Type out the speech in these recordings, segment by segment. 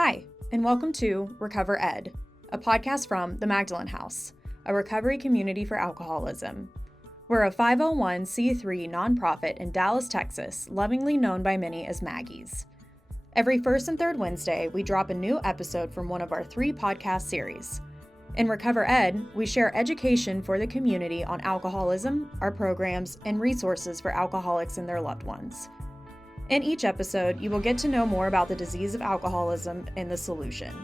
Hi, and welcome to RecoverED, a podcast from the Magdalen House, a recovery community for alcoholism. We're a 501c3 nonprofit in Dallas, Texas, lovingly known by many as Maggies. Every first and third Wednesday, we drop a new episode from one of our 3 podcast series. In RecoverED, we share education for the community on alcoholism, our programs, and resources for alcoholics and their loved ones. In each episode, you will get to know more about the disease of alcoholism and the solution.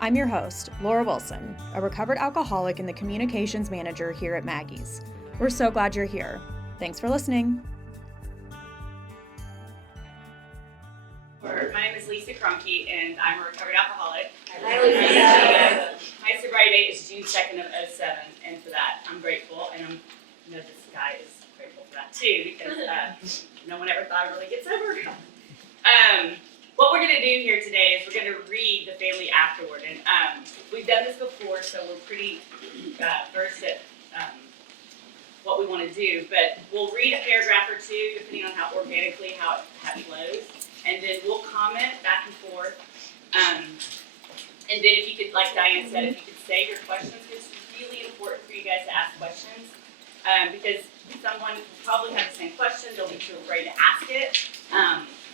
I'm your host, Laura Wilson, a recovered alcoholic and the communications manager here at Maggie's. We're so glad you're here. Thanks for listening. My name is Lisa Kroencke, and I'm a recovered alcoholic. Hi, Lisa. My sobriety date is June 2nd of 2007, and for that, I'm grateful, and I know this guy is grateful for that too, because no one ever thought I'd really get sober. What we're going to do here today is we're going to read the Family Afterward, and we've done this before, so we're pretty versed at what we want to do, but we'll read a paragraph or two, depending on how organically how it flows, and then we'll comment back and forth, and then if you could, like Diane said, if you could save your questions, it's really important for you guys to ask questions, because someone will probably have the same question, they'll be too afraid to ask it,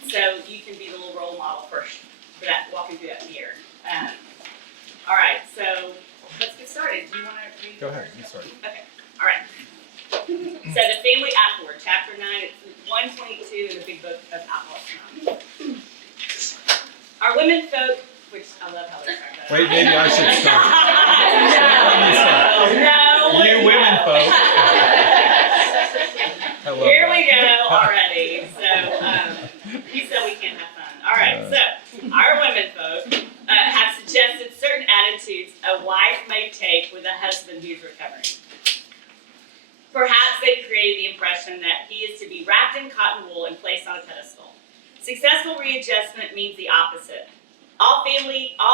so you can be the little role model for that, walking through that fear. All right, so let's get started. Do you want to read? Go ahead, you start. Okay, all right. So the Family Afterward, chapter 9, it's 122 in the big book of Alcoholism. Our women folk, which I love how they start that. Wait, maybe I should start. No. You women folk. I love Here that. we go already. So you said we can't have fun. All right. So our women folk have suggested certain attitudes a wife may take with a husband who's recovering. Perhaps they've created the impression that he is to be wrapped in cotton wool and placed on a pedestal. Successful readjustment means the opposite. All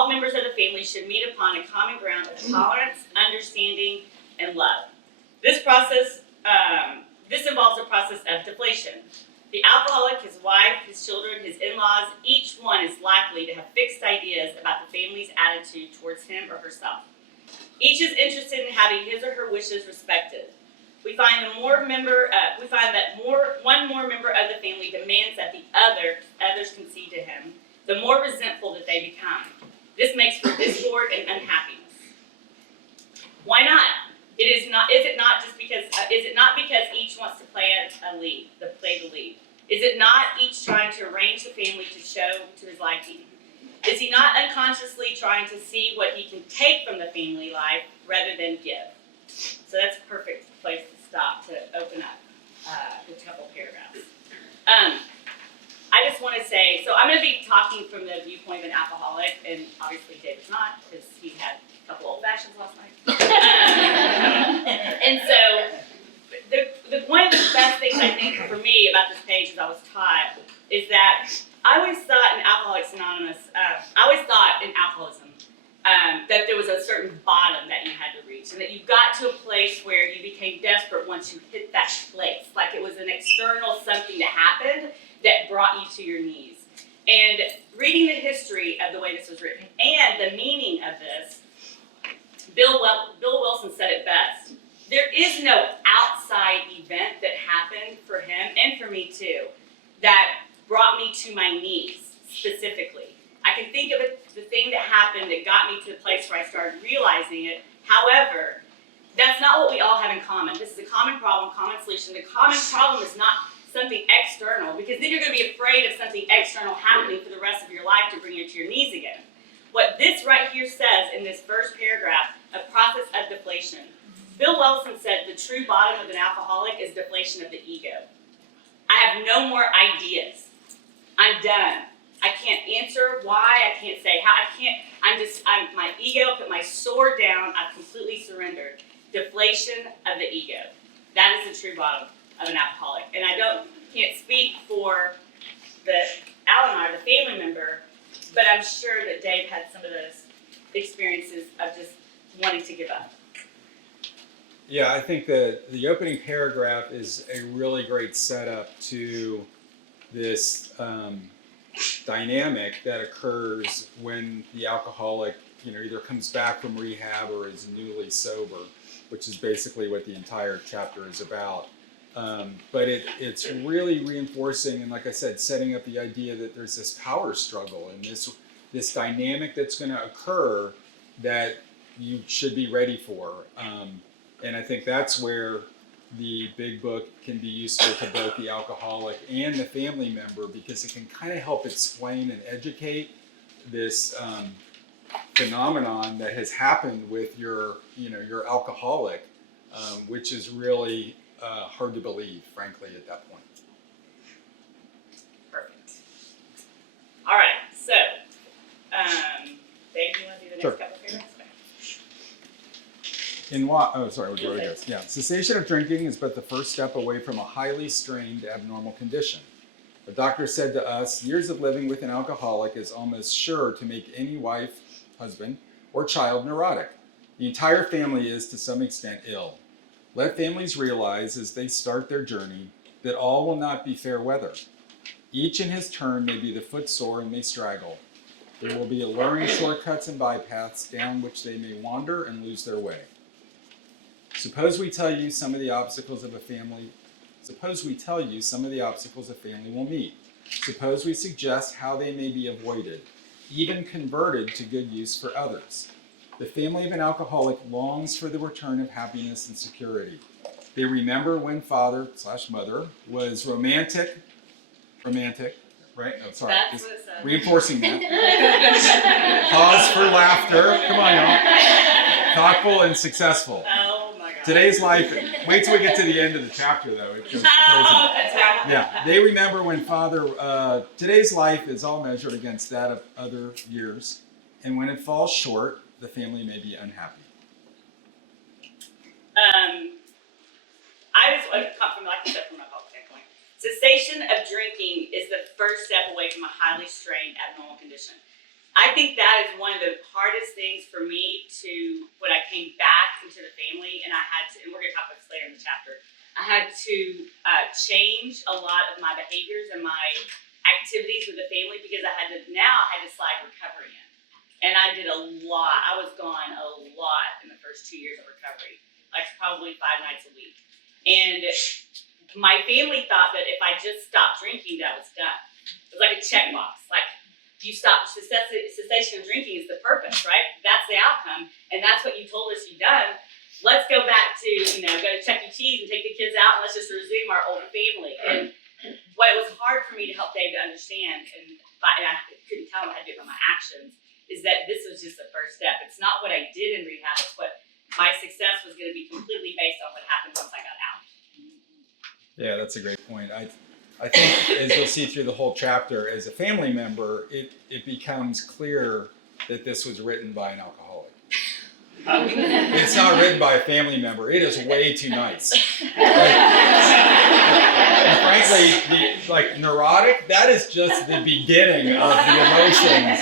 members of the family should meet upon a common ground of tolerance, understanding, and love. This involves a process of deflation. The alcoholic, his wife, his children, his in-laws, each one is likely to have fixed ideas about the family's attitude towards him or herself. Each is interested in having his or her wishes respected. We find that one more member of the family demands that the others concede to him, the more resentful that they become. This makes for discord and unhappiness. Why not? Is it not because each wants to play the lead? Is it not each trying to arrange the family to show to his liking? Is he not unconsciously trying to see what he can take from the family life rather than give? So that's a perfect place to stop, to open up a couple paragraphs. I just want to say, so I'm going to be talking from the viewpoint of an alcoholic, and obviously David's not, because he had a couple old fashions last night. And so, one of the best things I think for me about this page, as I was taught, is that I always thought in Alcoholics Anonymous, alcoholism, that there was a certain bottom that you had to reach, and that you got to a place where you became desperate once you hit that place, like it was an external something that happened that brought you to your knees. And reading the history of the way this was written and the meaning of this, Bill Wilson said it best. There is no outside event that happened for him, and for me too, that brought me to my knees specifically. I can think of the thing that happened that got me to the place where I started realizing it. However, that's not what we all have in common. This is a common problem, common solution. The common problem is not something external, because then you're going to be afraid of something external happening for the rest of your life to bring you to your knees again. What this right here says in this first paragraph, a process of deflation. Bill Wilson said the true bottom of an alcoholic is deflation of the ego. I have no more ideas. I'm done. I can't answer why, I can't say how, my ego, put my sword down, I've completely surrendered. Deflation of the ego. That is the true bottom of an alcoholic. And I can't speak for Al and I, the family member, but I'm sure that Dave had some of those experiences of just wanting to give up. Yeah, I think the opening paragraph is a really great setup to this dynamic that occurs when the alcoholic, either comes back from rehab or is newly sober, which is basically what the entire chapter is about. But it's really reinforcing and, like I said, setting up the idea that there's this power struggle and this dynamic that's going to occur that you should be ready for. And I think that's where the big book can be useful to both the alcoholic and the family member, because it can kind of help explain and educate this phenomenon that has happened with your alcoholic, which is really hard to believe, frankly, at that point. Perfect. All right, so, Dave, do you want to do the next Sure. couple of paragraphs? Yeah. Cessation of drinking is but the first step away from a highly strained abnormal condition. The doctor said to us, years of living with an alcoholic is almost sure to make any wife, husband, or child neurotic. The entire family is to some extent ill. Let families realize as they start their journey that all will not be fair weather. Each in his turn may be the footsore and may straggle. There will be alluring shortcuts and bypaths down which they may wander and lose their way. Suppose we tell you some of the obstacles a family will meet. Suppose we suggest how they may be avoided, even converted to good use for others. The family of an alcoholic longs for the return of happiness and security. They remember when father/mother was romantic, right? Oh, sorry. That's what it says. Reinforcing that. Pause for laughter. Come on, y'all. Thoughtful and successful. Oh my God. Today's life, wait till we get to the end of the chapter though. It goes crazy. That's right. Yeah, they remember when today's life is all measured against that of other years. And when it falls short, the family may be unhappy. I just want to come from, like I said, from my health standpoint. Cessation of drinking is the first step away from a highly strained abnormal condition. I think that is one of the hardest things for me when I came back into the family, and and we're going to talk about this later in the chapter, I had to change a lot of my behaviors and my activities with the family because I had to slide recovery in. And I did a lot. I was gone a lot in the first 2 years of recovery, like probably 5 nights a week. And my family thought that if I just stopped drinking, that was done. It was like a checkbox. Like, you stop, cessation of drinking is the purpose, right? That's the outcome. And that's what you told us you've done. Let's go back to, go to Chuck E. Cheese and take the kids out and let's just resume our old family. And what it was hard for me to help Dave to understand, and I couldn't tell him how to do it by my actions, is that this was just the first step. It's not what I did in rehab, it's what my success was going to be completely based on what happened once I got out. Yeah, that's a great point. I think as you'll see through the whole chapter, as a family member, it becomes clear that this was written by an alcoholic. It's not written by a family member. It is way too nice. And frankly, neurotic, that is just the beginning of the emotions,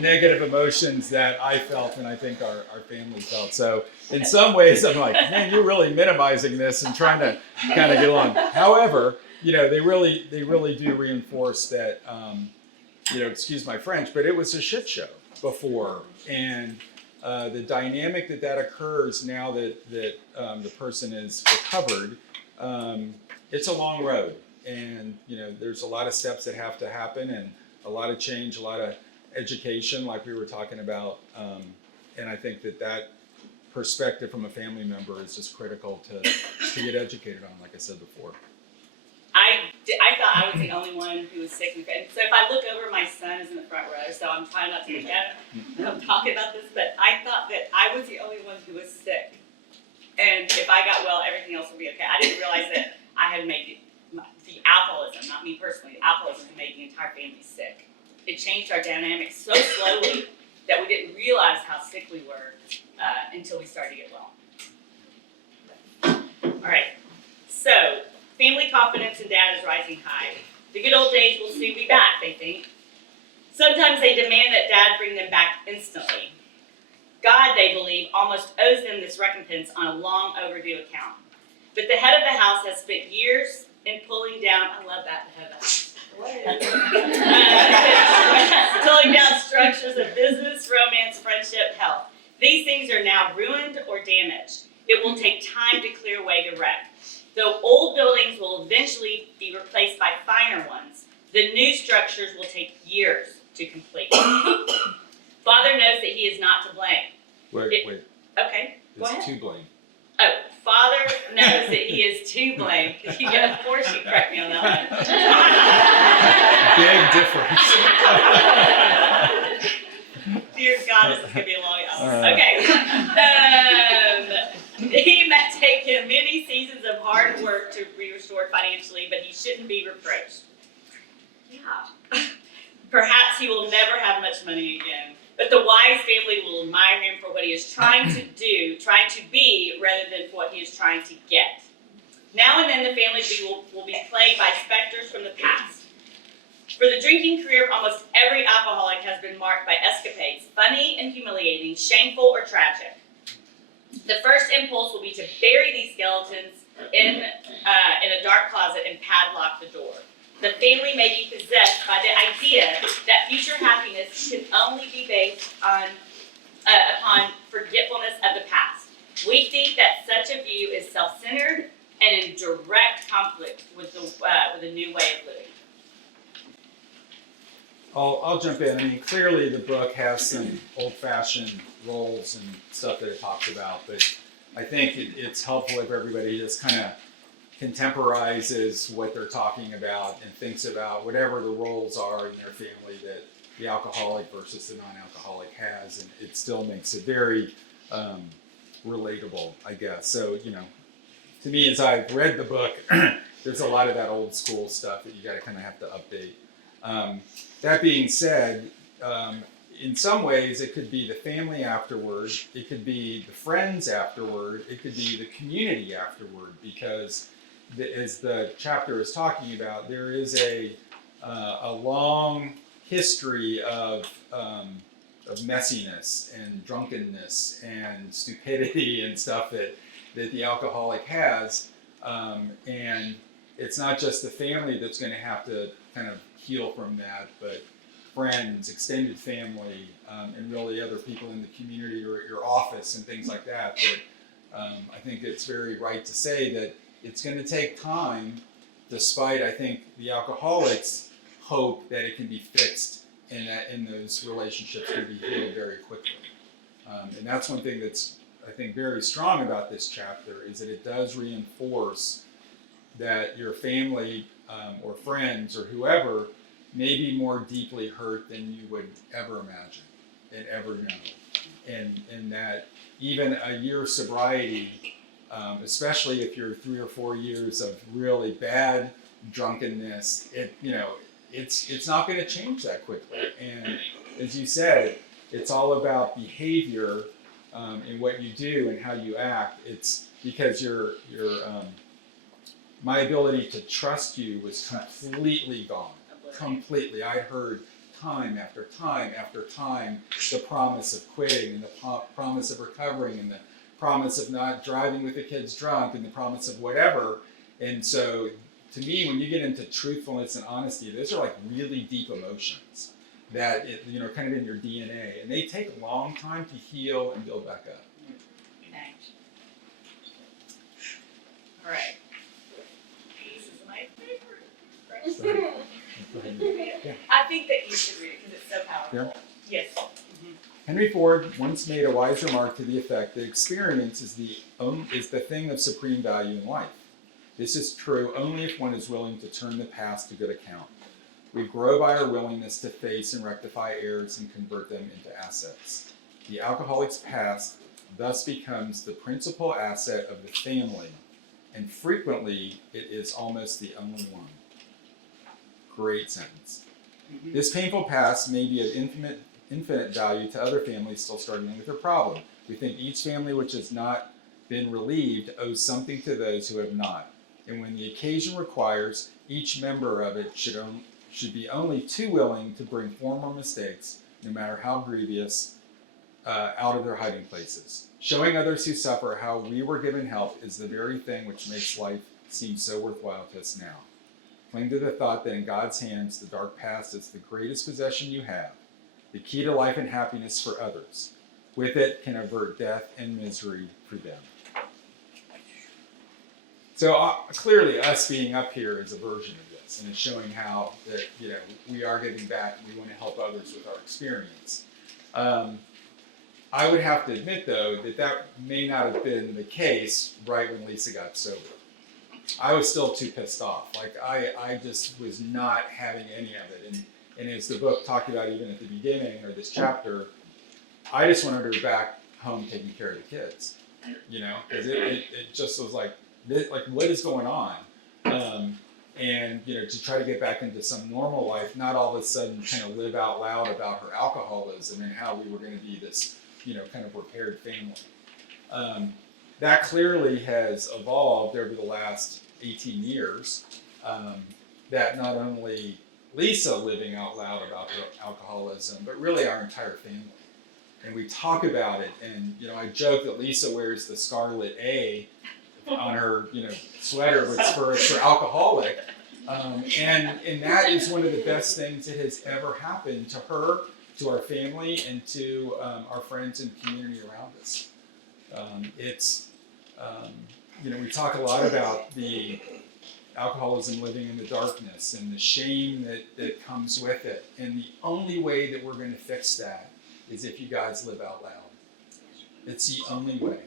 negative emotions that I felt and I think our family felt. So in some ways, I'm like, man, you're really minimizing this and trying to kind of get along. However, they really do reinforce that, excuse my French, but it was a shit show before. And the dynamic that occurs now that the person is recovered, it's a long road. And, there's a lot of steps that have to happen and a lot of change, a lot of education like we were talking about. And I think that perspective from a family member is just critical to get educated on, like I said before. I thought I was the only one who was sick. And so if I look over, my son is in the front row, so I'm trying not to look at him. I'm talking about this, but I thought that I was the only one who was sick. And if I got well, everything else would be okay. I didn't realize that I had made the alcoholism, not me personally, the alcoholism had made the entire family sick. It changed our dynamics so slowly that we didn't realize how sick we were until we started to get well. All right, so family confidence in Dad is rising high. The good old days will soon be back, they think. Sometimes they demand that Dad bring them back instantly. God, they believe, almost owes them this recompense on a long overdue account. But the head of the house has spent years in pulling down, I love that, the head of the house, Pulling down structures of business, romance, friendship, health. These things are now ruined or damaged. It will take time to clear away the wreck. Though old buildings will eventually be replaced by finer ones, the new structures will take years to complete. Father knows that he is not to blame. Wait. Okay, go ahead. It's to blame. Oh, Father knows that he is to blame. Yeah, of course you correct me on that Big difference. Dear God, this is going to be a long hour. Okay. He may take him many seasons of hard work to be restored financially, but he shouldn't be reproached. Yeah. Perhaps he will never have much money again, but the wise family will admire him for what he is trying to do, trying to be, rather than for what he is trying to get. Now and then the family will be plagued by specters from the past. For the drinking career of almost every alcoholic has been marked by escapades, funny and humiliating, shameful or tragic. The first impulse will be to bury these skeletons in a dark closet and padlock the door. The family may be possessed by the idea that future happiness can only be based upon forgetfulness of the past. We think that such a view is self-centered and in direct conflict with the new way of living. I'll jump in. I mean, clearly the book has some old-fashioned roles and stuff that it talks about, but I think it's helpful if everybody just kind of contemporizes what they're talking about and thinks about whatever the roles are in their family that the alcoholic versus the non-alcoholic has, and it still makes it very relatable, I guess. So, to me, as I've read the book, there's a lot of that old school stuff that you got to kind of have to update. That being said, in some ways, it could be the family afterward, it could be the friends afterward, it could be the community afterward, because as the chapter is talking about, there is a long history of messiness and drunkenness and stupidity and stuff that the alcoholic has, and it's not just the family that's going to have to kind of heal from that, but friends, extended family, and really other people in the community or your office and things like that. I think it's very right to say that it's going to take time, despite, I think, the alcoholics' hope that it can be fixed and that in those relationships can be healed very quickly. And that's one thing that's, I think, very strong about this chapter, is that it does reinforce that your family or friends or whoever may be more deeply hurt than you would ever imagine and ever know. And that even a year of sobriety, especially if you're 3 or 4 years of really bad drunkenness, it's not going to change that quickly. And as you said, it's all about behavior and what you do and how you act. It's because my ability to trust you was completely gone. Completely. I heard time after time after time the promise of quitting and the promise of recovering and the promise of not driving with the kids drunk and the promise of whatever. And so to me, when you get into truthfulness and honesty, those are like really deep emotions that kind of in your DNA, and they take a long time to heal and build back up. Thanks. All right. This is my favorite. Yeah. I think that you should read it because it's so powerful. Yeah. Yes. Mm-hmm. Henry Ford once made a wise remark to the effect that experience is the thing of supreme value in life. This is true only if one is willing to turn the past to good account. We grow by our willingness to face and rectify errors and convert them into assets. The alcoholic's past thus becomes the principal asset of the family, and frequently it is almost the only one. Great sentence. Mm-hmm. This painful past may be of infinite value to other families still struggling with their problem. We think each family which has not been relieved owes something to those who have not. And when the occasion requires, each member of it should be only too willing to bring former mistakes, no matter how grievous, out of their hiding places. Showing others who suffer how we were given help is the very thing which makes life seem so worthwhile to us now. Cling to the thought that in God's hands, the dark past is the greatest possession you have, the key to life and happiness for others. With it can avert death and misery for them. So clearly us being up here is a version of this, and it's showing how that, you know, we are giving back and we want to help others with our experience. I would have to admit, though, that may not have been the case right when Lisa got sober. I was still too pissed off. Like, I just was not having any of it. And as the book talked about even at the beginning, or this chapter, I just wanted her back home taking care of the kids, you know, because it just was like what is going on? And, you know, to try to get back into some normal life, not all of a sudden kind of live out loud about her alcoholism and how we were going to be this, you know, kind of repaired family. That clearly has evolved over the last 18 years, that not only Lisa living out loud about her alcoholism, but really our entire family. And we talk about it, and, you know, I joke that Lisa wears the scarlet A on her, you know, sweater, which for alcoholic, and that is one of the best things that has ever happened to her, to our family, and to our friends and community around us. You know, we talk a lot about the alcoholism living in the darkness and the shame that comes with it, and the only way that we're going to fix that is if you guys live out loud. It's the only way.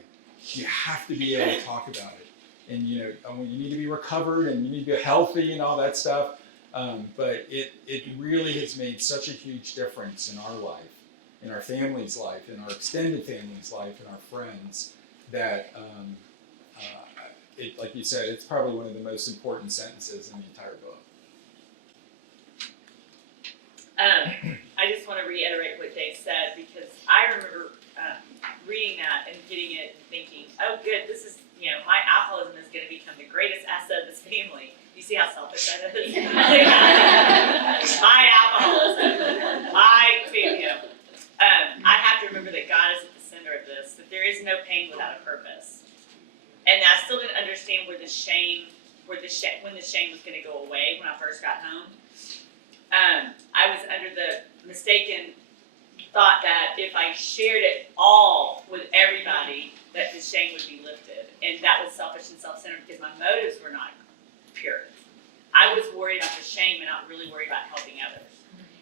You have to be able to talk about it. And, you know, you need to be recovered and you need to be healthy and all that stuff. But it really has made such a huge difference in our life, in our family's life, in our extended family's life, and our friends, that, like you said, it's probably one of the most important sentences in the entire book. I just want to reiterate what Dave said, because I remember reading that and getting it and thinking, oh good, this is, you know, my alcoholism is going to become the greatest asset of this family. You see how selfish that is? My alcoholism, my family. You know, I have to remember that God is at the center of this, that there is no pain without a purpose. And I still didn't understand when the shame was going to go away when I first got home. I was under the mistaken thought that if I shared it all with everybody, that the shame would be lifted. And that was selfish and self-centered, because my motives were not pure. I was worried about the shame and not really worried about helping others.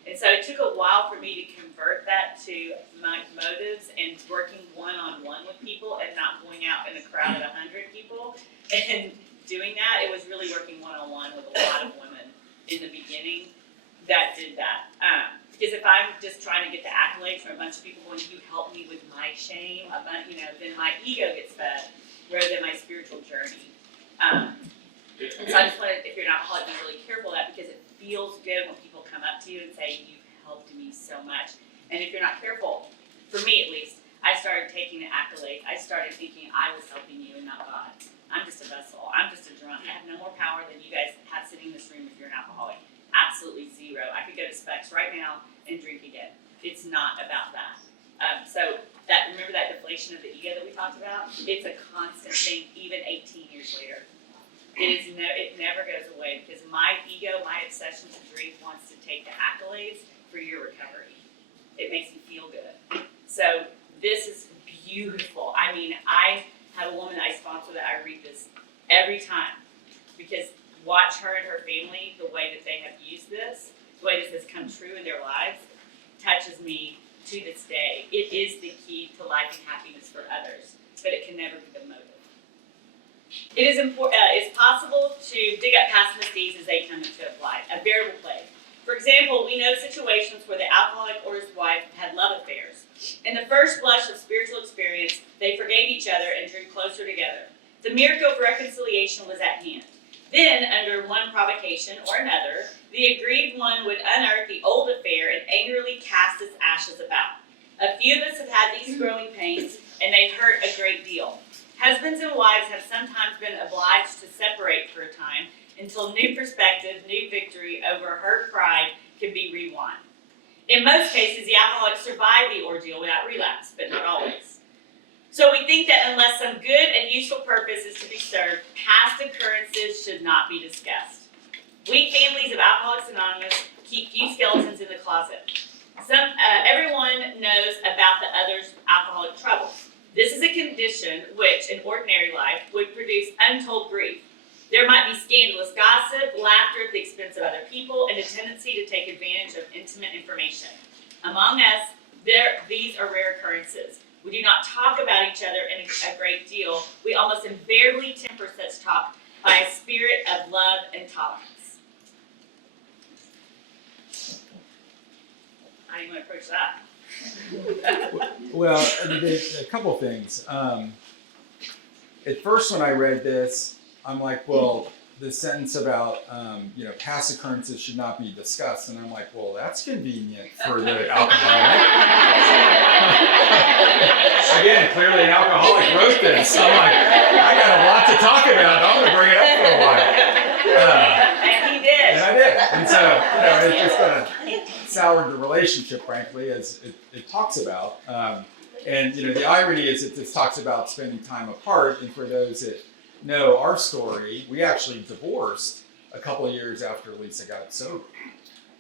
And so it took a while for me to convert that to my motives and working one-on-one with people and not going out in a crowd of 100 people and doing that. It was really working one-on-one with a lot of women in the beginning that did that. Because if I'm just trying to get the accolades from a bunch of people going, you helped me with my shame, you know, then my ego gets fed rather than my spiritual journey. And so I just wanted, if you're an alcoholic, be really careful of that, because it feels good when people come up to you and say, you've helped me so much. And if you're not careful, for me at least, I started taking the accolades. I started thinking I was helping you and not God. I'm just a vessel. I'm just a drunk. I have no more power than you guys have sitting in this room if you're an alcoholic. Absolutely zero. I could go to Specs right now and drink again. It's not about that. So that, remember that deflation of the ego that we talked about? It's a constant thing, even 18 years later. It never goes away, because my ego, my obsession to drink wants to take the accolades for your recovery. It makes me feel good. So this is beautiful. I mean, I have a woman that I sponsor that I read this every time, because watch her and her family, the way that they have used this, the way this has come true in their lives, touches me to this day. It is the key to life and happiness for others, but it can never be the motive. It is important. It's possible to dig up past misdeeds as they come into light. A bearable plague. For example, we know situations where the alcoholic or his wife had love affairs. In the first blush of spiritual experience, they forgave each other and drew closer together. The miracle of reconciliation was at hand. Then, under one provocation or another, the aggrieved one would unearth the old affair and angrily cast its ashes about. A few of us have had these growing pains, and they hurt a great deal. Husbands and wives have sometimes been obliged to separate for a time until new perspective, new victory over hurt pride can be rewon. In most cases, the alcoholic survived the ordeal without relapse, but not always. So we think that unless some good and useful purpose is to be served, past occurrences should not be discussed. We families of Alcoholics Anonymous keep few skeletons in the closet. Everyone knows about the other's alcoholic trouble. This is a condition which, in ordinary life, would produce untold grief. There might be scandalous gossip, laughter at the expense of other people, and a tendency to take advantage of intimate information. Among us, these are rare occurrences. We do not talk about each other in a great deal. We almost invariably temper such talk by a spirit of love and tolerance. How do you want to approach that? Well, a couple things. At first, when I read this, I'm like, well, the sentence about past occurrences should not be discussed, and I'm like, well, that's convenient for the alcoholic. Again, clearly an alcoholic wrote this. I'm like, I got a lot to talk about. I'm going to bring it up for a while. And he did. And I did. And so, it just kind of soured the relationship, frankly, as it talks about. And the irony is that this talks about spending time apart. And for those that know our story, we actually divorced a couple of years after Lisa got sober.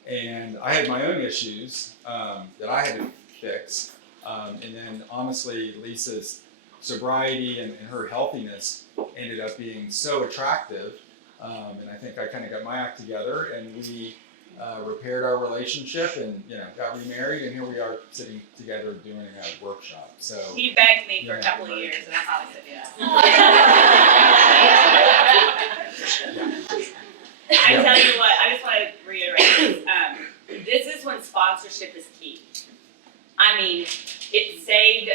And I had my own issues that I had to fix. And then honestly, Lisa's sobriety and her healthiness ended up being so attractive. And I think I kind of got my act together, and we repaired our relationship and got remarried, and here we are sitting together doing a workshop. So he begged me for a couple of years, and I finally said yes. I tell you what, I just want to reiterate this. This is when sponsorship is key. I mean, it saved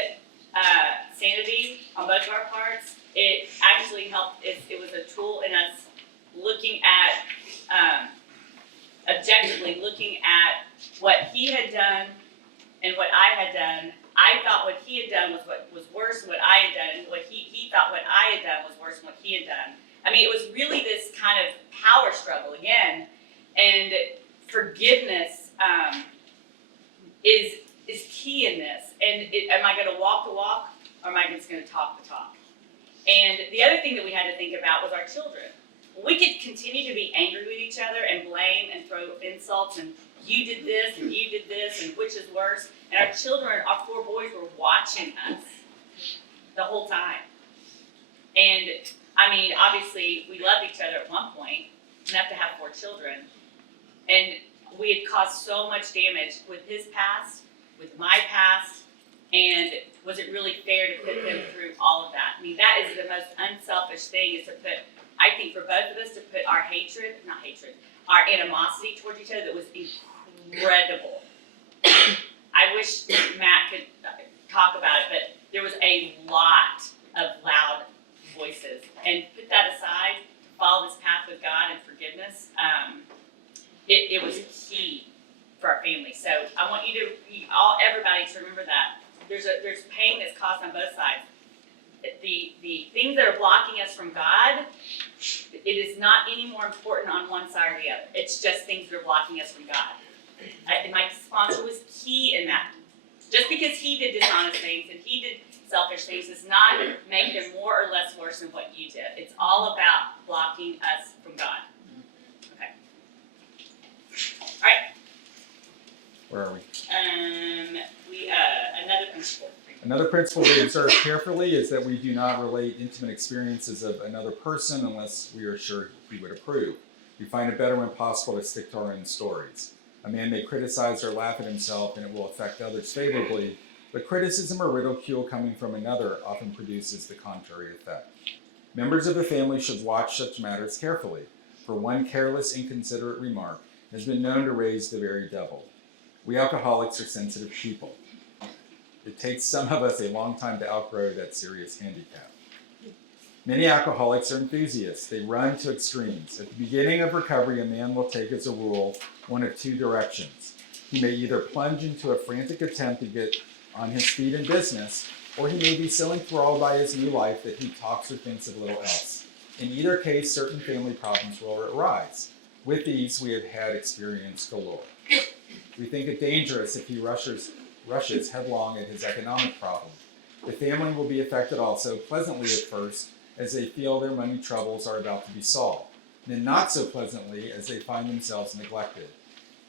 sanity on both of our parts. It actually helped. It was a tool in us looking at, objectively looking at what he had done and what I had done. I thought what he had done was what was worse than what I had done, and what he thought what I had done was worse than what he had done. I mean, it was really this kind of power struggle again, and forgiveness is key in this. And am I going to walk the walk, or am I just going to talk the talk? And the other thing that we had to think about was our children. We could continue to be angry with each other and blame and throw insults and you did this and you did this and which is worse. And our children, our 4 boys, were watching us the whole time. And I mean, obviously, we loved each other at one point, enough to have 4 children. And we had caused so much damage with his past, with my past, and was it really fair to put them through all of that? I mean, that is the most unselfish thing, is to put, I think for both of us, to put our our animosity towards each other that was incredible. I wish Matt could talk about it, but there was a lot of loud voices. And put that aside, to follow this path with God and forgiveness, it was key for our family. So I want everybody to remember that. There's pain that's caused on both sides. The things that are blocking us from God, it is not any more important on one side or the other. It's just things that are blocking us from God. And my sponsor was key in that. Just because he did dishonest things and he did selfish things does not make them more or less worse than what you did. It's all about blocking us from God. Okay. All right. Where are we? Another principle. Another principle we observe carefully is that we do not relate intimate experiences of another person unless we are sure he would approve. We find it better when possible to stick to our own stories. A man may criticize or laugh at himself and it will affect others favorably, but criticism or ridicule coming from another often produces the contrary effect. Members of the family should watch such matters carefully, for one careless, inconsiderate remark has been known to raise the very devil. We alcoholics are sensitive people. It takes some of us a long time to outgrow that serious handicap. Many alcoholics are enthusiasts. They run to extremes. At the beginning of recovery, a man will take as a rule one of 2 directions. He may either plunge into a frantic attempt to get on his feet in business, or he may be so enthralled by his new life that he talks or thinks of little else. In either case, certain family problems will arise. With these, we have had experience galore. We think it dangerous if he rushes headlong at his economic problem. The family will be affected also, pleasantly at first, as they feel their money troubles are about to be solved. then not so pleasantly as they find themselves neglected.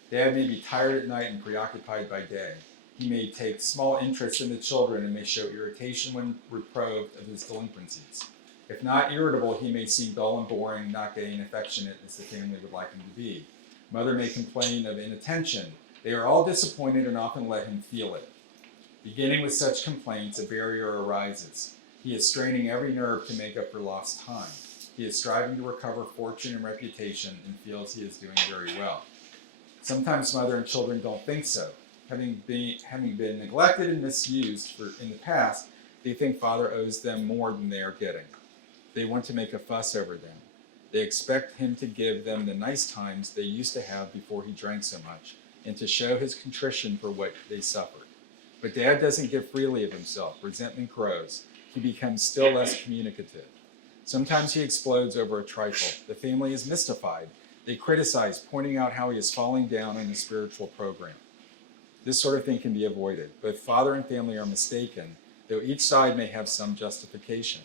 Dad may be tired at night and preoccupied by day. He may take small interest in the children and may show irritation when reproved of his delinquencies. If not irritable, he may seem dull and boring, not gay and affectionate as the family would like him to be. Mother may complain of inattention. They are all disappointed and often let him feel it. Beginning with such complaints, a barrier arises. He is straining every nerve to make up for lost time. He is striving to recover fortune and reputation and feels he is doing very well. Sometimes mother and children don't think so. Having been neglected and misused in the past, they think father owes them more than they are getting. They want to make a fuss over them. They expect him to give them the nice times they used to have before he drank so much, and to show his contrition for what they suffered. But Dad doesn't give freely of himself. Resentment grows. He becomes still less communicative. Sometimes he explodes over a trifle. The family is mystified. They criticize, pointing out how he is falling down on the spiritual program. This sort of thing can be avoided. Both father and family are mistaken, though each side may have some justification.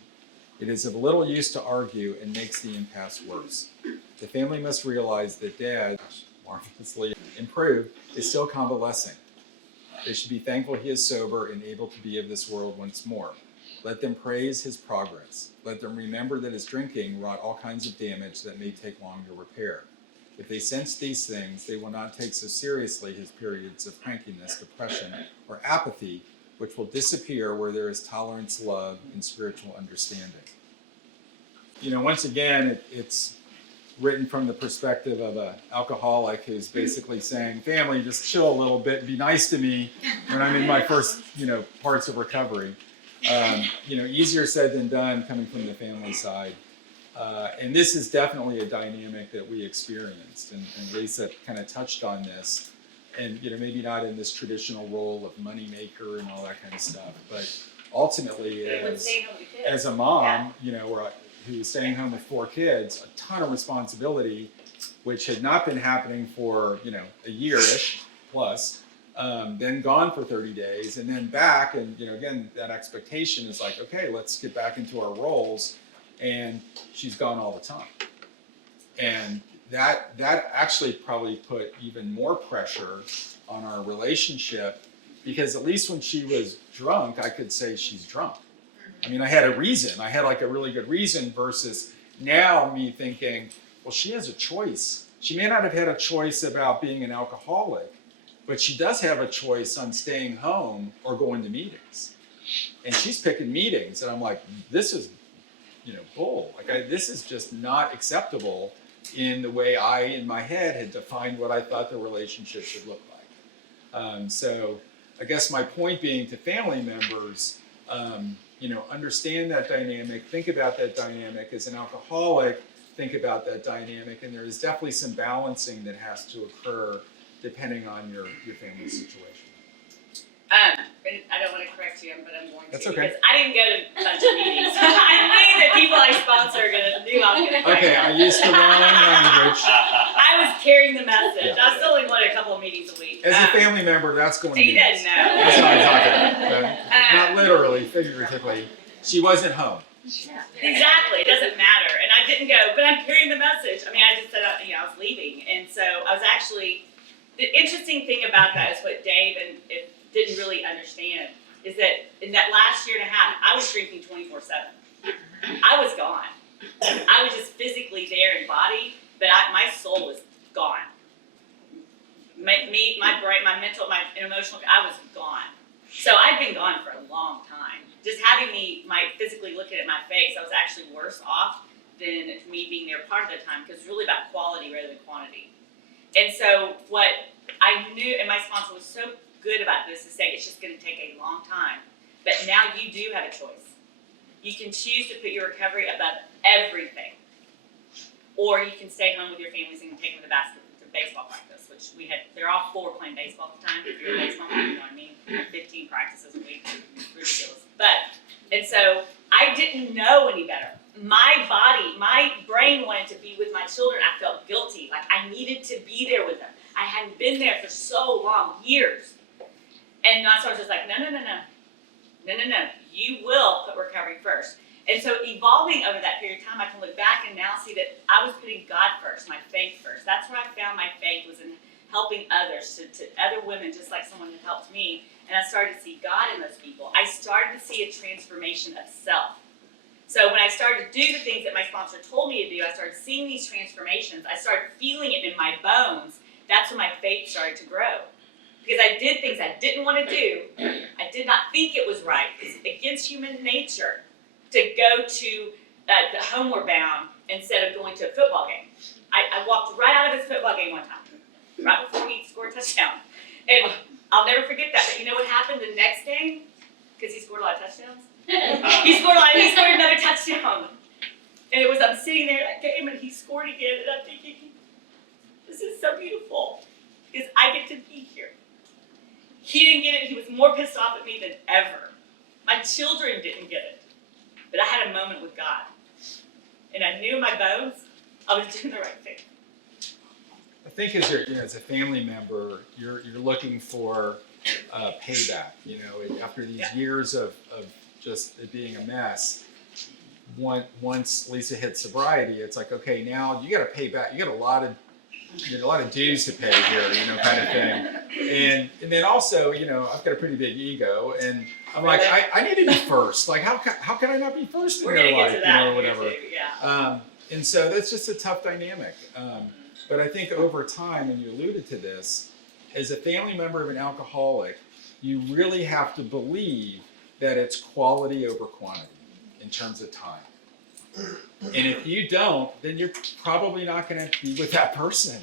It is of little use to argue and makes the impasse worse. The family must realize that Dad, marvelously improved, is still convalescing. They should be thankful he is sober and able to be of this world once more. Let them praise his progress. Let them remember that his drinking wrought all kinds of damage that may take long to repair. If they sense these things, they will not take so seriously his periods of crankiness, depression, or apathy, which will disappear where there is tolerance, love, and spiritual understanding. Once again, it's written from the perspective of an alcoholic who's basically saying, family, just chill a little bit and be nice to me when I'm in my first, parts of recovery. Easier said than done coming from the family side. And this is definitely a dynamic that we experienced. And Lisa kind of touched on this. And, maybe not in this traditional role of money maker and all that kind of stuff. But ultimately, as a mom, who was staying home with 4 kids, a ton of responsibility, which had not been happening for, a year-ish plus. Then gone for 30 days and then back. And, again, that expectation is like, okay, let's get back into our roles. And she's gone all the time. And that actually probably put even more pressure on our relationship, because at least when she was drunk, I could say she's drunk. I mean, I had a reason. I had like a really good reason versus now me thinking, well, she has a choice. She may not have had a choice about being an alcoholic, but she does have a choice on staying home or going to meetings. And she's picking meetings. And I'm like, this is, bull. This is just not acceptable in the way I, in my head, had defined what I thought the relationship should look like. So I guess my point being to family members, understand that dynamic, think about that dynamic. As an alcoholic, think about that dynamic. And there is definitely some balancing that has to occur depending on your family situation. And I don't want to correct you, but I'm going to. That's okay. Because I didn't go to a bunch of meetings. I knew that people I sponsor knew I was going to correct Okay, I used the wrong language. I was carrying the message. Yeah. I was still only going to a couple of meetings a week. As a family member, that's going to He be. doesn't know. That's what I'm talking about. Not literally, figuratively. She wasn't home. Exactly. It doesn't matter. And I didn't go, but I'm carrying the message. I mean, I just said, I was leaving. And so I was actually, the interesting thing about that is what Dave and it didn't really understand is that in that last year and a half, I was drinking 24/7. I was gone. I was just physically there in body, but my soul was gone. My brain, my mental, my emotional, I was gone. So I'd been gone for a long time. Just having me physically looking at my face, I was actually worse off than me being there part of the time, because it's really about quality rather than quantity. And so what I knew, and my sponsor was so good about this, is saying it's just going to take a long time. But now you do have a choice. You can choose to put your recovery above everything. Or you can stay home with your families and take them to baseball practice, which they're all 4 playing baseball at the time. If you're a baseball player, you know what I mean? 15 practices a week. It's ridiculous. And so I didn't know any better. My brain wanted to be with my children. I felt guilty. Like I needed to be there with them. I hadn't been there for so long, years. And so I was just like, no. You will put recovery first. And so evolving over that period of time, I can look back and now see that I was putting God first, my faith first. That's where I found my faith, was in helping others, to other women, just like someone had helped me. And I started to see God in those people. I started to see a transformation of self. So when I started to do the things that my sponsor told me to do, I started seeing these transformations. I started feeling it in my bones. That's when my faith started to grow. Because I did things I didn't want to do. I did not think it was right. It's against human nature to go to the Homeward Bound instead of going to a football game. I walked right out of his football game one time, right before he scored a touchdown. And I'll never forget that. But you know what happened the next game? Because he scored a lot of touchdowns. He scored another touchdown. And I'm sitting there that game and he scored again, and I'm thinking, this is so beautiful, because I get to be here. He didn't get it. He was more pissed off at me than ever. My children didn't get it. But I had a moment with God. And I knew in my bones I was doing the right thing. I think as a family member, you're looking for payback. After these years of just it being a mess, once Lisa hit sobriety, it's like, okay, now you got to pay back. You got a lot of dues to pay here, kind of thing. And then also, I've got a pretty big ego, and I'm like, I need to be first. Like, how can I not be first in their life, or whatever. Yeah. And so that's just a tough dynamic. But I think over time, and you alluded to this, as a family member of an alcoholic, you really have to believe that it's quality over quantity in terms of time. And if you don't, then you're probably not going to be with that person.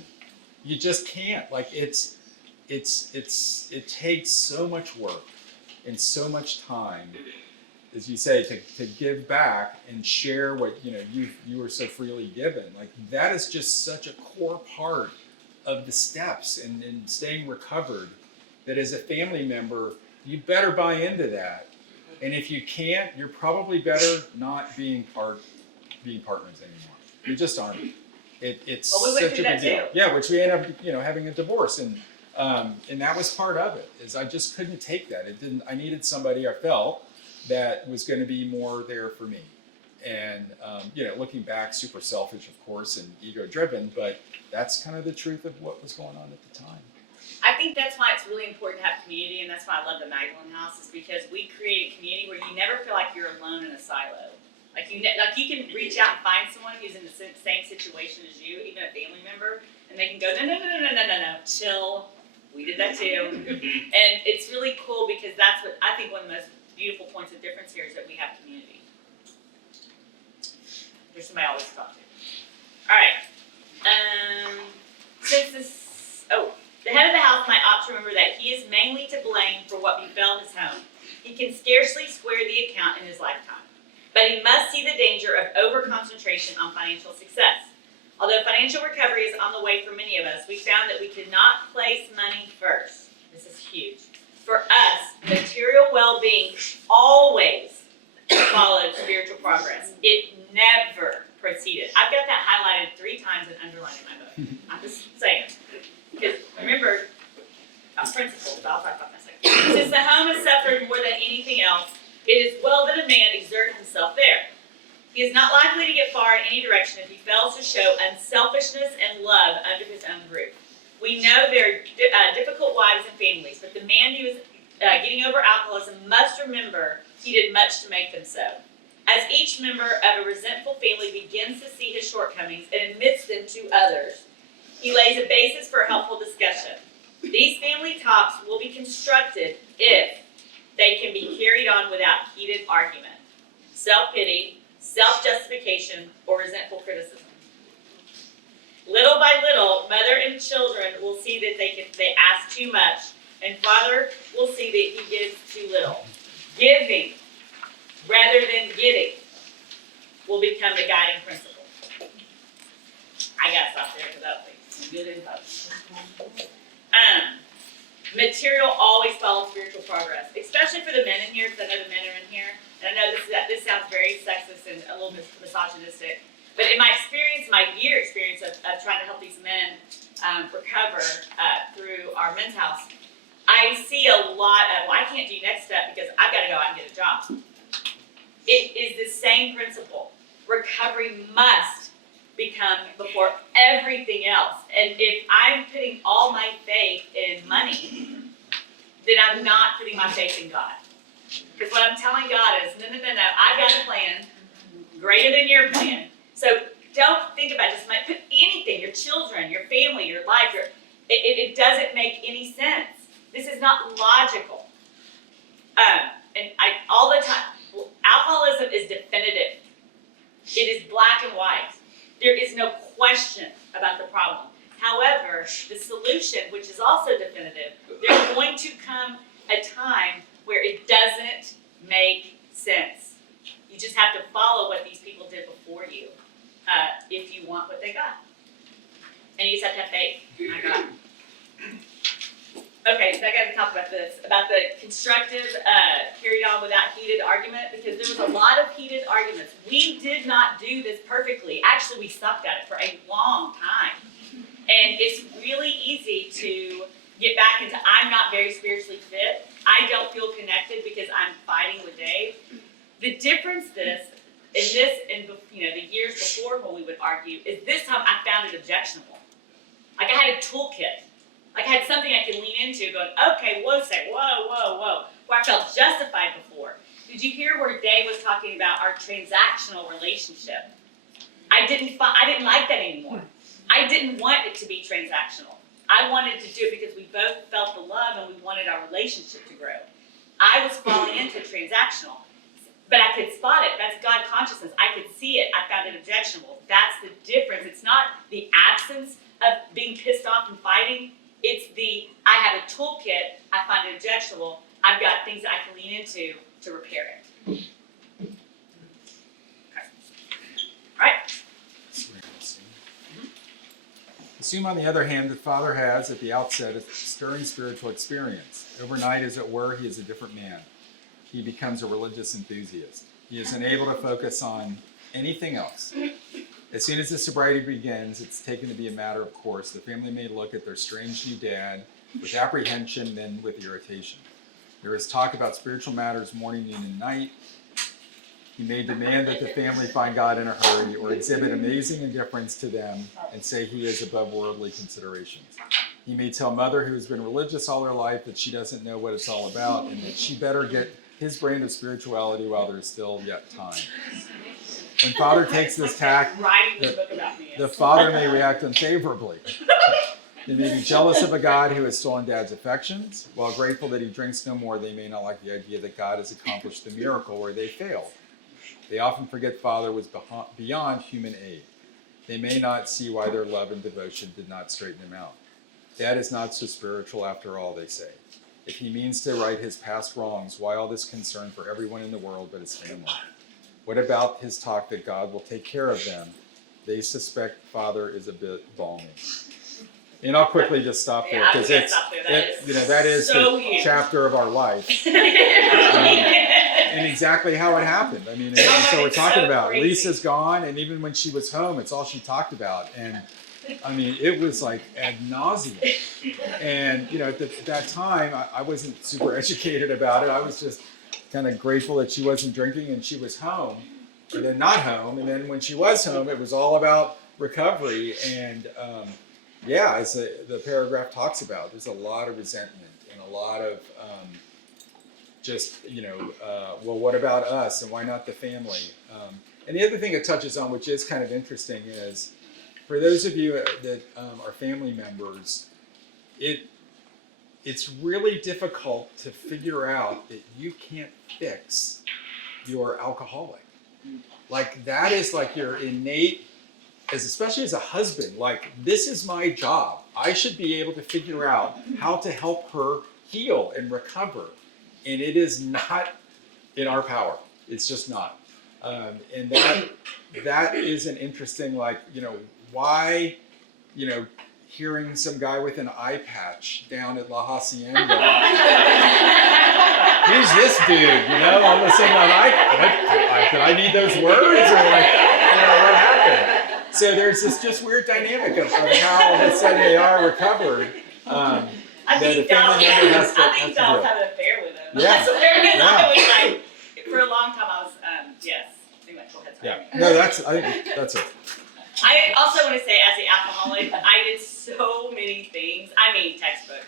You just can't. Like, it takes so much work and so much time, as you say, to give back and share what you were so freely given. Like, that is just such a core part of the steps and staying recovered, that as a family member, you better buy into that. And if you can't, you're probably better not being partners anymore. You just aren't. It's such a big deal. Yeah, which we end up having a divorce, and that was part of it. Is I just couldn't take that. I needed somebody I felt that was going to be more there for me. And looking back, super selfish, of course, and ego-driven, but that's kind of the truth of what was going on at the time. I think that's why it's really important to have community, and that's why I love the Magdalen House, is because we create a community where you never feel like you're alone in a silo. Like you can reach out and find someone who's in the same situation as you, even a family member, and they can go, no, chill. We did that too. And it's really cool, because that's what I think one of the most beautiful points of difference here is that we have community. There's somebody I always talk to. All right. The head of the house might opt to remember that he is mainly to blame for what befell his home. He can scarcely square the account in his lifetime, but he must see the danger of over-concentration on financial success. Although financial recovery is on the way for many of us, we found that we could not place money first. This is huge. For us, material well-being always followed spiritual progress. It never preceded. I've got that highlighted 3 times and underlined in my book. I'm just saying. Because remember, principles, I'll talk about that in a second. Since the home has suffered more than anything else, it is well that a man exert himself there. He is not likely to get far in any direction if he fails to show unselfishness and love under his own roof. We know there are difficult wives and families, but the man who is getting over alcoholism must remember he did much to make them so. As each member of a resentful family begins to see his shortcomings and admits them to others, he lays a basis for a helpful discussion. These family talks will be constructed if they can be carried on without heated argument, self-pity, self-justification, or resentful criticism. Little by little, mother and children will see that they ask too much, and father will see that he gives too little. Giving rather than getting will become the guiding principle. I gotta stop there for that, please. Good info. Material always follows spiritual progress, especially for the men in here, because I know the men are in here. And I know this sounds very sexist and a little misogynistic, but in my experience, my year experience of trying to help these men recover through our men's house, I see a lot of, well, I can't do next step because I've got to go out and get a job. It is the same principle. Recovery must become before everything else. And if I'm putting all my faith in money, then I'm not putting my faith in God. Because what I'm telling God is, no, I've got a plan greater than your plan. So don't think about just money. Put anything, your children, your family, your life, it doesn't make any sense. This is not logical. And all the time, alcoholism is definitive. It is black and white. There is no question about the problem. However, the solution, which is also definitive, there's going to come a time where it doesn't make sense. You just have to follow what these people did before you if you want what they got. And you just have to have faith. My God. Okay, so I got to talk about this, about the constructive carried on without heated argument, because there was a lot of heated arguments. We did not do this perfectly. Actually, we sucked at it for a long time. And it's really easy to get back into, I'm not very spiritually fit. I don't feel connected because I'm fighting with Dave. The difference in the years before when we would argue, is this time I found it objectionable. Like I had a toolkit. Like I had something I could lean into going, okay, whoa, where I felt justified before. Did you hear where Dave was talking about our transactional relationship? I didn't like that anymore. I didn't want it to be transactional. I wanted to do it because we both felt the love and we wanted our relationship to grow. I was falling into transactional, but I could spot it. That's God consciousness. I could see it. I found it objectionable. That's the difference. It's not the absence of being pissed off and fighting. It's I have a toolkit. I find it objectionable. I've got things that I can lean into to repair it. Okay. All right. Assume, on the other hand, that Father has, at the outset, a stirring spiritual experience. Overnight, as it were, he is a different man. He becomes a religious enthusiast. He is unable to focus on anything else. As soon as the sobriety begins, it's taken to be a matter of course. The family may look at their strange new dad with apprehension, then with irritation. There is talk about spiritual matters morning, noon, and night. He may demand that the family find God in a hurry or exhibit amazing indifference to them and say he is above worldly considerations. He may tell Mother, who has been religious all her life, that she doesn't know what it's all about and that she better get his brand of spirituality while there is still yet time. When Father takes this tack, the father may react unfavorably. They may be jealous of a God who has stolen Dad's affections. While grateful that he drinks no more, they may not like the idea that God has accomplished the miracle where they failed. They often forget Father was beyond human aid. They may not see why their love and devotion did not straighten him out. Dad is not so spiritual after all, they say. If he means to right his past wrongs, why all this concern for everyone in the world but his family? What about his talk that God will take care of them? They suspect Father is a bit balmy. And I'll quickly just stop there because that is so the chapter of our life. And exactly how it happened. I mean, so we're talking about crazy. Lisa's gone, and even when she was home, it's all she talked about. And I mean, it was like ad nauseum. And at that time, I wasn't super educated about it. I was just kind of grateful that she wasn't drinking and she was home, and then not home. And then when she was home, it was all about recovery. And as the paragraph talks about, there's a lot of resentment and a lot of well, what about us and why not the family? And the other thing it touches on, which is kind of interesting, is for those of you that are family members, it's really difficult to figure out that you can't fix your alcoholic. Like that is like your innate, especially as a husband, like this is my job. I should be able to figure out how to help her heal and recover. And it is not in our power. It's just not. And that is an interesting, why, hearing some guy with an eye patch down at La Hacienda. Who's this dude? All of a sudden did I need those words? Or what happened? So there's this just weird dynamic of how all of a sudden they are recovered. I think Dallas has an affair with him. Yeah. So there it is. I was for a long time I was, yes. Yeah. No, I think that's it. I also want to say, as an alcoholic, I did so many things. I mean, textbook.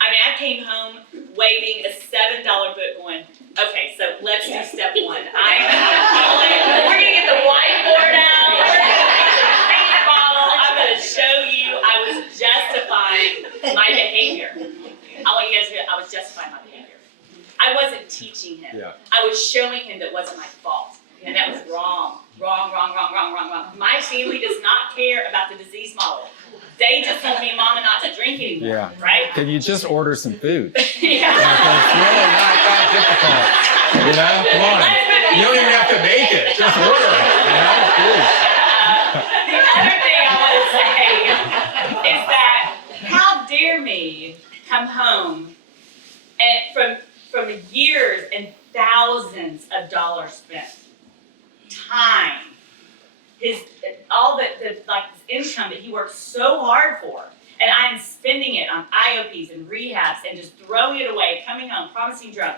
I mean, I came home waving a $7 book going, okay, so let's do step one. I'm an alcoholic. We're going to get the whiteboard out. We're going to get the paint bottle. I'm going to show you I was justifying my behavior. I want you guys to hear, I was justifying my behavior. I wasn't teaching him. Yeah. I was showing him that wasn't my fault. And that was wrong. Wrong. My family does not care about the disease model. They just told me mama not to drink anymore, Yeah. right? Can you just order some food? Yeah. It's really not that difficult. You know, come on. You don't even have to make it. Just order it. You know, please. The other thing I want to say is that how dare me come home and from years and thousands of dollars spent, time, all the income that he worked so hard for, and I'm spending it on IOPs and rehabs and just throwing it away, coming home, promising drunk,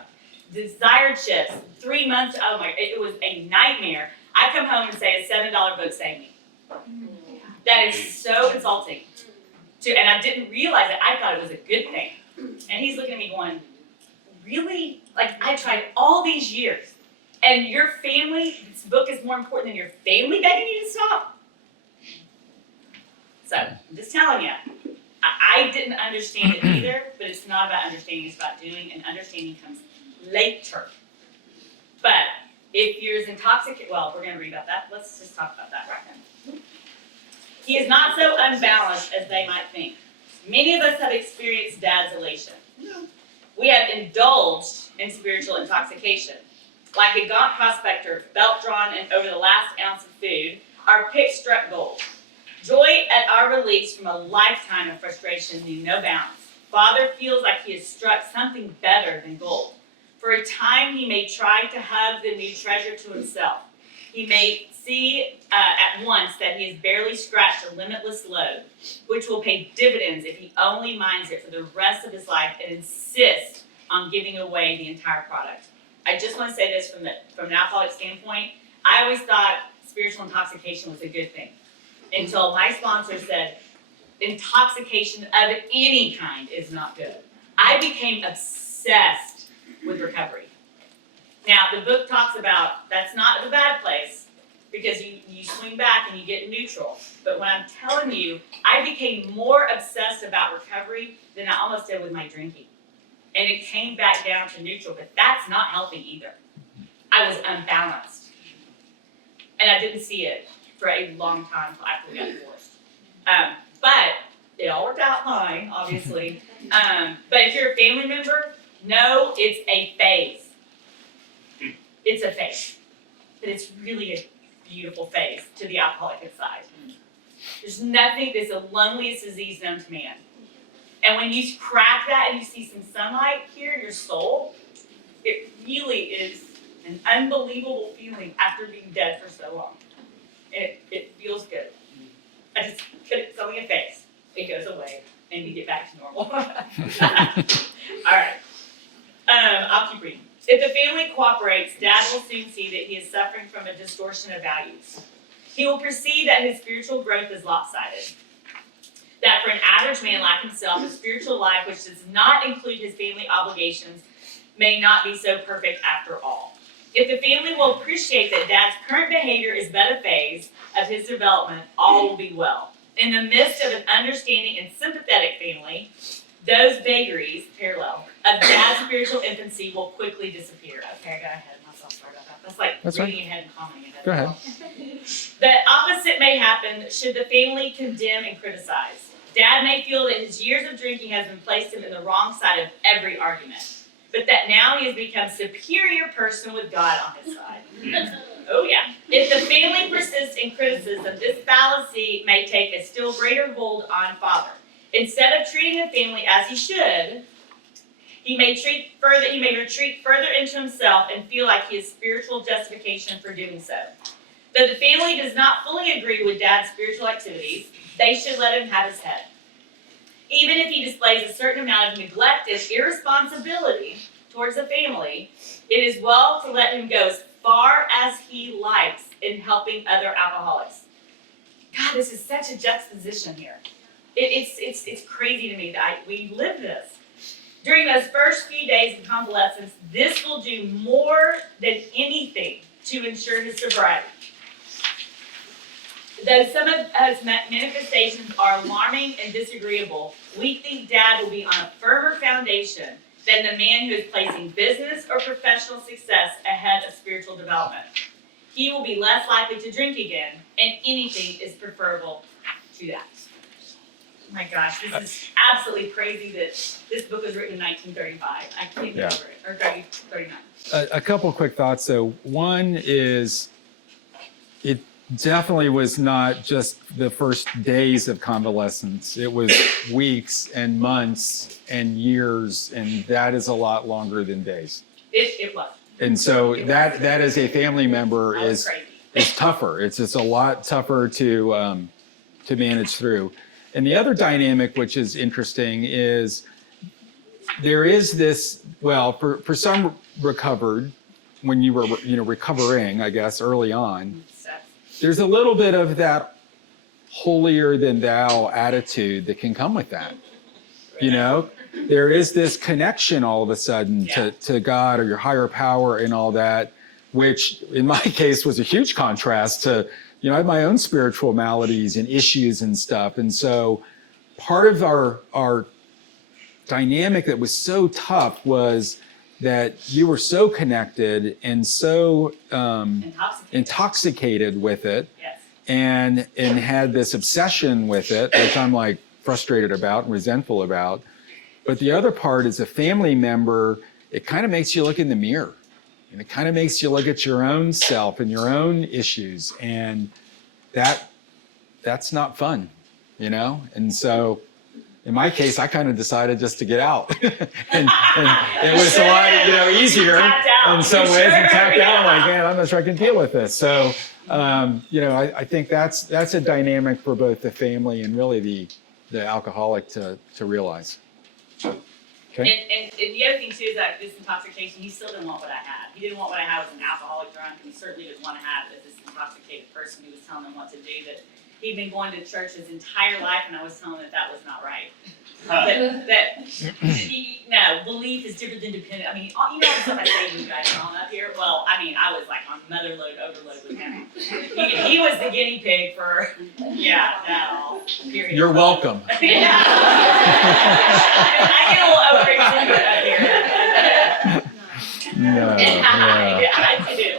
desired chips, 3 months, oh my, it was a nightmare. I come home and say a $7 book saved me. That is so insulting. And I didn't realize it. I thought it was a good thing. And he's looking at me going, really? Like, I tried all these years, and your family, this book is more important than your family begging you to stop? So, I'm just telling you, I didn't understand it either, but it's not about understanding, it's about doing, and understanding comes later. But if you're as intoxicated, well, we're going to read about that. Let's just talk about that right now. He is not so unbalanced as they might think. Many of us have experienced dad's elation. We have indulged in spiritual intoxication. Like a gaunt prospector, belt drawn and over the last ounce of food, our pick struck gold. Joy at our release from a lifetime of frustration knew no bounds. Father feels like he has struck something better than gold. For a time, he may try to hug the new treasure to himself. He may see at once that he has barely scratched a limitless load, which will pay dividends if he only minds it for the rest of his life and insists on giving away the entire product. I just want to say this from an alcoholic standpoint. I always thought spiritual intoxication was a good thing until my sponsor said intoxication of any kind is not good. I became obsessed with recovery. Now, the book talks about that's not the bad place because you swing back and you get neutral. But when I'm telling you, I became more obsessed about recovery than I almost did with my drinking. And it came back down to neutral, but that's not healthy either. I was unbalanced. And I didn't see it for a long time until after we got divorced. But it all worked out fine, obviously. But if you're a family member, know it's a phase. It's a phase. But it's really a beautiful phase to the alcoholic inside. There's nothing that's the loneliest disease known to man. And when you crack that and you see some sunlight here in your soul, it really is an unbelievable feeling after being dead for so long. And it feels good. I just put something in face. It goes away, and we get back to normal. All right. I'll keep reading. If the family cooperates, Dad will soon see that he is suffering from a distortion of values. He will perceive that his spiritual growth is lopsided. That for an average man like himself, a spiritual life which does not include his family obligations may not be so perfect after all. If the family will appreciate that Dad's current behavior is but a phase of his development, all will be well. In the midst of an understanding and sympathetic family, those vagaries, parallel, of Dad's spiritual infancy will quickly disappear. Okay, I got ahead of myself. Sorry about that. That's reading ahead and commenting ahead. Go ahead. The opposite may happen should the family condemn and criticize. Dad may feel that his years of drinking has been placed him in the wrong side of every argument, but that now he has become a superior person with God on his side. Oh yeah. If the family persists in criticism, this fallacy may take a still greater hold on Father. Instead of treating the family as he should, he may retreat further into himself and feel like he has spiritual justification for doing so. Though the family does not fully agree with Dad's spiritual activities, they should let him have his head. Even if he displays a certain amount of neglect and irresponsibility towards the family, it is well to let him go as far as he likes in helping other alcoholics. God, this is such a juxtaposition here. It's crazy to me that we live this. During those first few days of convalescence, this will do more than anything to ensure his sobriety. Though some of his manifestations are alarming and disagreeable, we think Dad will be on a firmer foundation than the man who is placing business or professional success ahead of spiritual development. He will be less likely to drink again, and anything is preferable to that. Oh my gosh, this is absolutely crazy that this book was written in 1935. I can't get over it, or 39. A couple quick thoughts. So one is, it definitely was not just the first days of convalescence. It was weeks and months and years, and that is a lot longer than days. It was. And so that as a family member is tougher. It's just a lot tougher to manage through. And the other dynamic, which is interesting, is there is this, well, for some recovered, when you were recovering, I guess, early on, there's a little bit of that holier than thou attitude that can come with that. You know, there is this connection all of a sudden to God or your higher power and all that, which in my case was a huge contrast to, I had my own spiritual maladies and issues and stuff. And so part of our dynamic that was so tough was that you were so connected and so intoxicated with it, and had this obsession with it, which I'm like frustrated about and resentful about. But the other part is, a family member, it kind of makes you look in the mirror. And it kind of makes you look at your own self and your own issues, and that's not fun, And so, in my case, I kind of decided just to get out, and it was a lot, easier in some ways, and tapped out. Like, man, I'm not sure I can deal with this. So, I think that's a dynamic for both the family and really the alcoholic to realize. Okay. And the other thing too is that this intoxication, he still didn't want what I had. He didn't want what I had as an alcoholic drunk, and he certainly didn't want to have it as this intoxicated person who was telling him what to do. That he'd been going to church his entire life, and I was telling him that was not right. Belief is different than dependent. I mean, all the stuff I say to you guys growing up here. Well, I mean, I was like on mother load, overload with him. He was the guinea pig for that all. Period. You're welcome. I get a little overexcited up here. No. I do.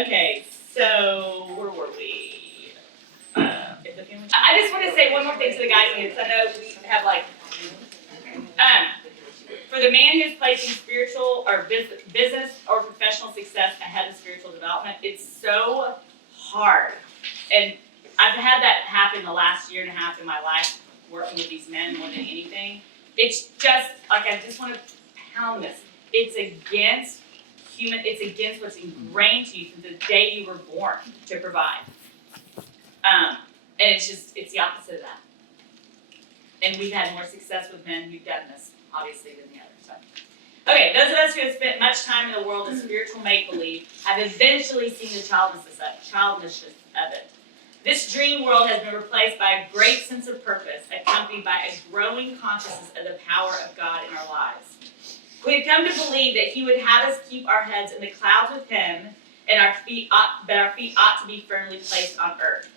Okay, so where were we? I just want to say one more thing to the guys here, because I know we have for the man who's placing spiritual or business or professional success ahead of spiritual development, it's so hard. And I've had that happen the last year and a half in my life, working with these men more than anything. It's just, I just want to pound this. It's against what's ingrained to you since the day you were born to provide. And it's the opposite of that. And we've had more success with men who've done this, obviously, than the others. So. Okay, those of us who have spent much time in the world of spiritual make-believe have eventually seen the childishness of it. This dream world has been replaced by a great sense of purpose, accompanied by a growing consciousness of the power of God in our lives. We have come to believe that He would have us keep our heads in the clouds with Him, and our feet ought to be firmly placed on earth.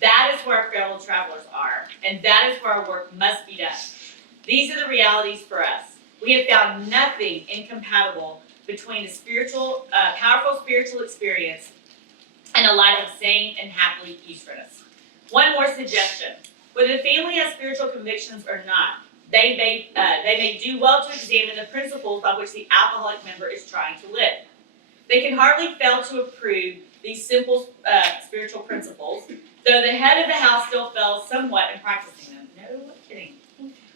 That is where our fellow travelers are, and that is where our work must be done. These are the realities for us. We have found nothing incompatible between a powerful spiritual experience and a life of sane and happily peacefulness. One more suggestion. Whether the family has spiritual convictions or not, they may do well to examine the principles by which the alcoholic member is trying to live. They can hardly fail to approve these simple spiritual principles, though the head of the house still fails somewhat in practicing them. No kidding.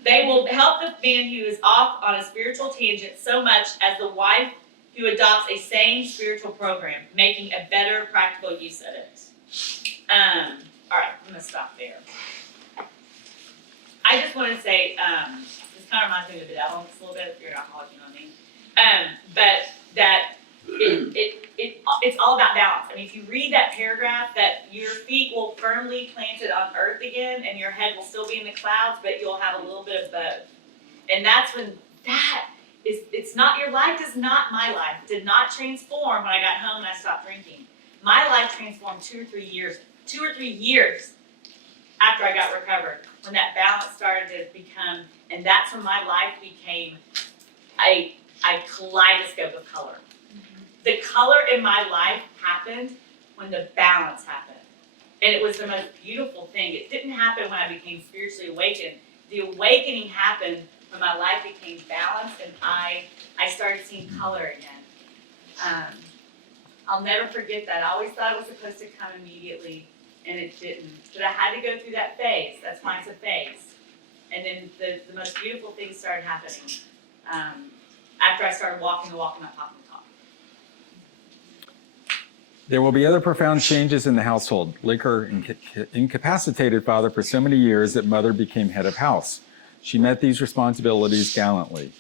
They will help the man who is off on a spiritual tangent so much as the wife who adopts a sane spiritual program, making a better practical use of it. All right, I'm going to stop there. I just want to say, this kind of reminds me of the benevolence a little bit, if you're an alcoholic, you know what I mean? But that it read that paragraph, that your feet will firmly planted on earth again, and your head will still be in the clouds, but you'll have a little bit of both. And that's when it's not, your life is not my life. It did not transform when I got home and I stopped drinking. My life transformed 2 or 3 years after I got recovered, when that balance started to become, and that's when my life became a kaleidoscope of color. The color in my life happened when the balance happened. And it was the most beautiful thing. It didn't happen when I became spiritually awakened. The awakening happened when my life became balanced and I started seeing color again. I'll never forget that. I always thought it was supposed to come immediately, and it didn't. But I had to go through that phase. That's why it's a phase. And then the most beautiful things started happening after I started walking the walk and not talking the talk. There will be other profound changes in the household. Liquor incapacitated father for so many years that mother became head of house. She met these responsibilities gallantly.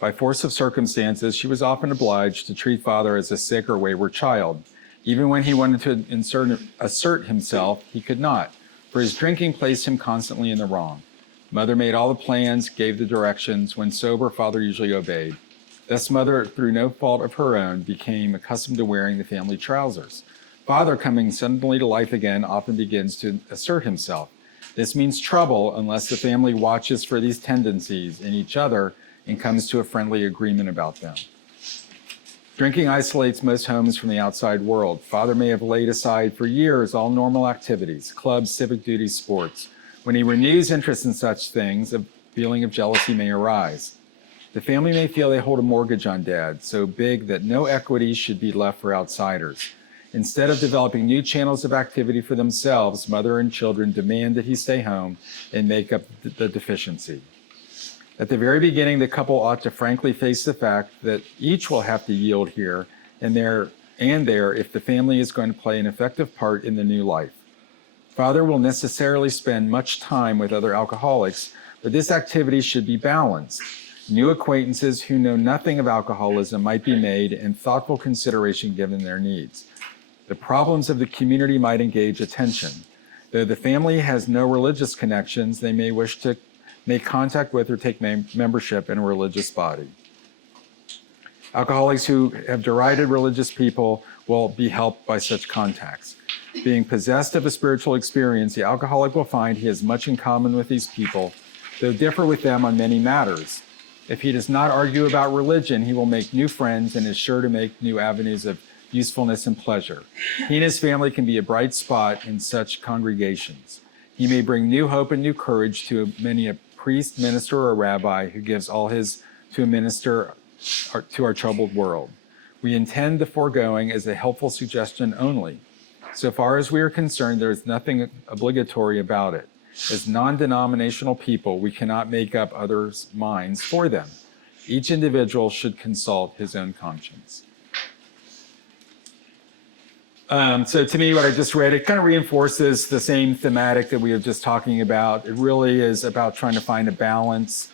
By force of circumstances, she was often obliged to treat father as a sick or wayward child. Even when he wanted to assert himself, he could not, for his drinking placed him constantly in the wrong. Mother made all the plans, gave the directions. When sober, father usually obeyed. Thus, mother, through no fault of her own, became accustomed to wearing the family trousers. Father, coming suddenly to life again, often begins to assert himself. This means trouble unless the family watches for these tendencies in each other and comes to a friendly agreement about them. Drinking isolates most homes from the outside world. Father may have laid aside for years all normal activities, clubs, civic duties, sports. When he renews interest in such things, a feeling of jealousy may arise. The family may feel they hold a mortgage on Dad, so big that no equity should be left for outsiders. Instead of developing new channels of activity for themselves, mother and children demand that he stay home and make up the deficiency. At the very beginning, the couple ought to frankly face the fact that each will have to yield here and there if the family is going to play an effective part in the new life. Father will necessarily spend much time with other alcoholics, but this activity should be balanced. New acquaintances who know nothing of alcoholism might be made and thoughtful consideration given their needs. The problems of the community might engage attention. Though the family has no religious connections, they may wish to make contact with or take membership in a religious body. Alcoholics who have derided religious people will be helped by such contacts. Being possessed of a spiritual experience, the alcoholic will find he has much in common with these people, though differ with them on many matters. If he does not argue about religion, he will make new friends and is sure to make new avenues of usefulness and pleasure. He and his family can be a bright spot in such congregations. He may bring new hope and new courage to many a priest, minister, or rabbi who gives all his to a minister to our troubled world. We intend the foregoing as a helpful suggestion only. So far as we are concerned, there is nothing obligatory about it. As non-denominational people, we cannot make up others' minds for them. Each individual should consult his own conscience. So to me, what I just read, it kind of reinforces the same thematic that we were just talking about. It really is about trying to find a balance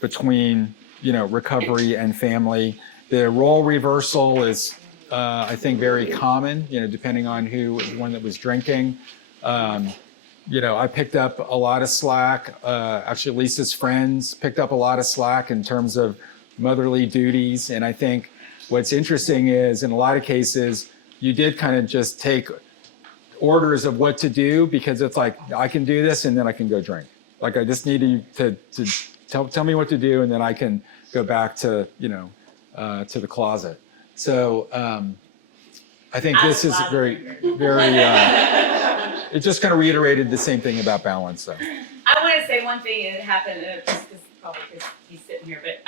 between, recovery and family. The role reversal is, I think, very common, depending on who was the one that was drinking. I picked up a lot of slack. Actually, Lisa's friends picked up a lot of slack in terms of motherly duties. And I think what's interesting is, in a lot of cases, you did kind of just take orders of what to do because it's like, I can do this and then I can go drink. Like, I just need you to tell me what to do and then I can go back to, to the closet. So I think this is very, it just kind of reiterated the same thing about balance, though. I want to say one thing that happened, probably because he's sitting here, but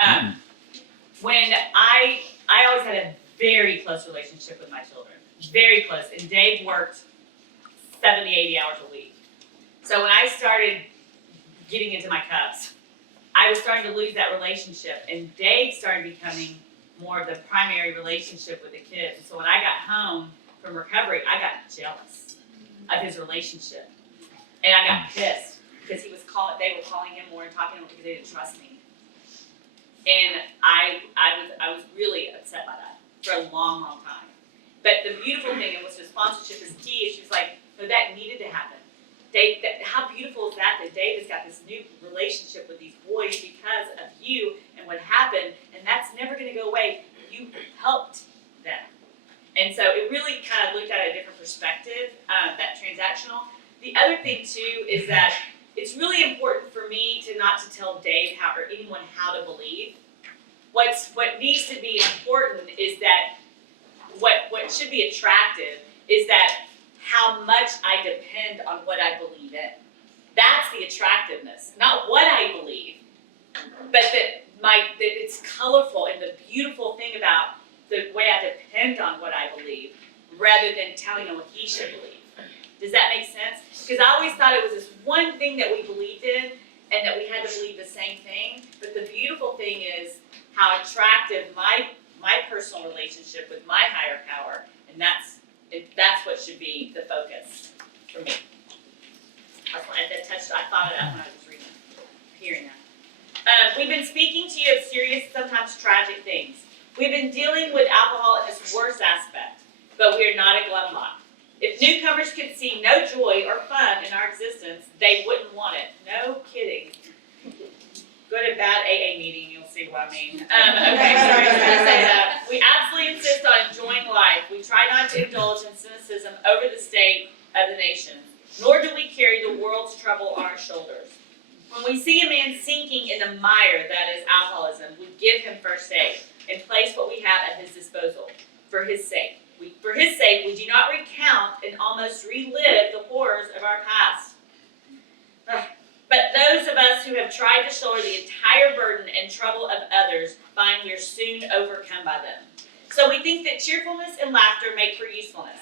when I always had a very close relationship with my children, very close, and Dave worked 70, 80 hours a week. So when I started getting into my cups, I was starting to lose that relationship, and Dave started becoming more of the primary relationship with the kids. So when I got home from recovery, I got jealous of his relationship, and I got pissed because they were calling him more and talking to him because they didn't trust me. And I was really upset by that for a long, long time. But the beautiful thing, and which the sponsorship is key, is she's like, no, that needed to happen. How beautiful is that Dave has got this new relationship with these boys because of you and what happened, and that's never going to go away. You helped them. And so it really kind of looked at a different perspective, that transactional. The other thing, too, is that it's really important for me not to tell Dave or anyone how to believe. What needs to be important is that what should be attractive is that how much I depend on what I believe in. That's the attractiveness, not what I believe, but that it's colorful, and the beautiful thing about the way I depend on what I believe rather than telling him what he should believe. Does that make sense? Because I always thought it was this one thing that we believed in and that we had to believe the same thing. But the beautiful thing is how attractive my personal relationship with my higher power, and that's what should be the focus for me. I thought of that when I was hearing that. We've been speaking to you of serious, sometimes tragic things. We've been dealing with alcohol in its worst aspect, but we are not a glum lot. If newcomers could see no joy or fun in our existence, they wouldn't want it. No kidding. Go to a bad AA meeting, you'll see what I mean. Okay, so I'm just going to say that. We absolutely insist on enjoying life. We try not to indulge in cynicism over the state of the nation, nor do we carry the world's trouble on our shoulders. When we see a man sinking in the mire that is alcoholism, we give him first aid and place what we have at his disposal for his sake. We do not recount and almost relive the horrors of our past. But those of us who have tried to shoulder the entire burden and trouble of others find we are soon overcome by them. So we think that cheerfulness and laughter make for usefulness.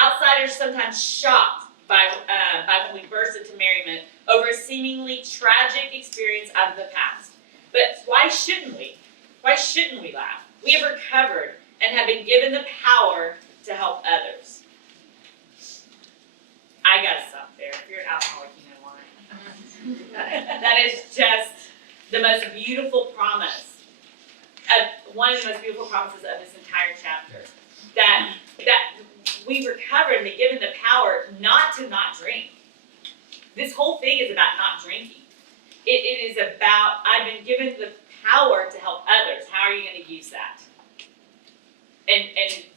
Outsiders sometimes shocked by when we burst into merriment over a seemingly tragic experience out of the past. But why shouldn't we? Why shouldn't we laugh? We have recovered and have been given the power to help others. I gotta stop there. If you're an alcoholic, you know why. That is just the most beautiful promise. One of the most beautiful promises of this entire chapter. That we've recovered and been given the power not to not drink. This whole thing is about not drinking. It is about, I've been given the power to help others. How are you going to use that? And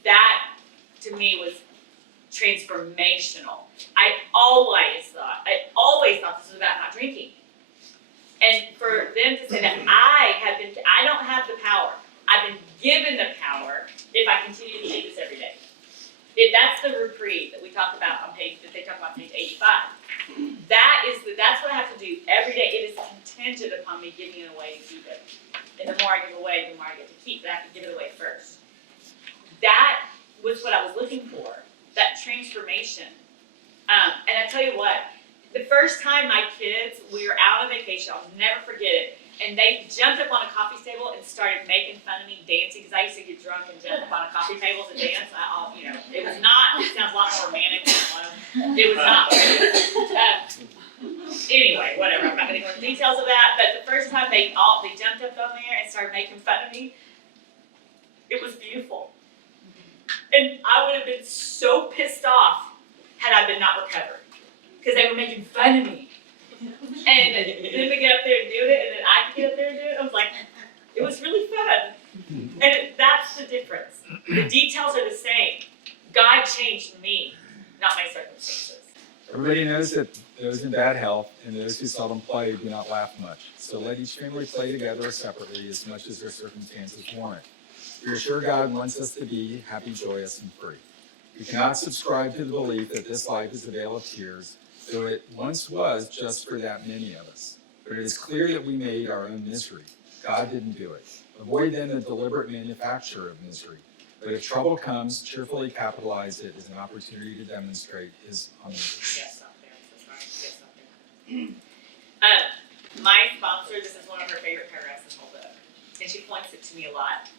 that, to me, was transformational. I always thought this was about not drinking. And for them to say that I don't have the power. I've been given the power if I continue to do this every day. That's the reprieve that we talk about on page 85. That's what I have to do every day. It is contingent upon me giving it away to keep it. And the more I give away, the more I get to keep. But I have to give it away first. That was what I was looking for. That transformation. And I tell you what, the first time my kids, we were out on vacation, I'll never forget it, and they jumped up on a coffee table and started making fun of me dancing, because I used to get drunk and jump up on a coffee table to dance. It sounds a lot more romantic than it was. It was not. Anyway, whatever, I'm not going to go into details of that, but the first time they jumped up on there and started making fun of me, it was beautiful. And I would have been so pissed off had I been not recovered, because they were making fun of me. And then to get up there and do it, and then I could get up there and do it, I was like, it was really fun. And that's the difference. The details are the same. God changed me, not my circumstances. Everybody knows that those in bad health and those who seldom play do not laugh much. So let each family play together or separately as much as their circumstances warrant. We are sure God wants us to be happy, joyous, and free. We cannot subscribe to the belief that this life is a vale of tears, though it once was just for that many of us. But it is clear that we made our own misery. God didn't do it. Avoid then the deliberate manufacture of misery. But if trouble comes, cheerfully capitalize it as an opportunity to demonstrate His omnipotence. Yes, up there. Yes, up there. My sponsor, this is one of her favorite paragraphs in the whole book, and she points it to me a lot.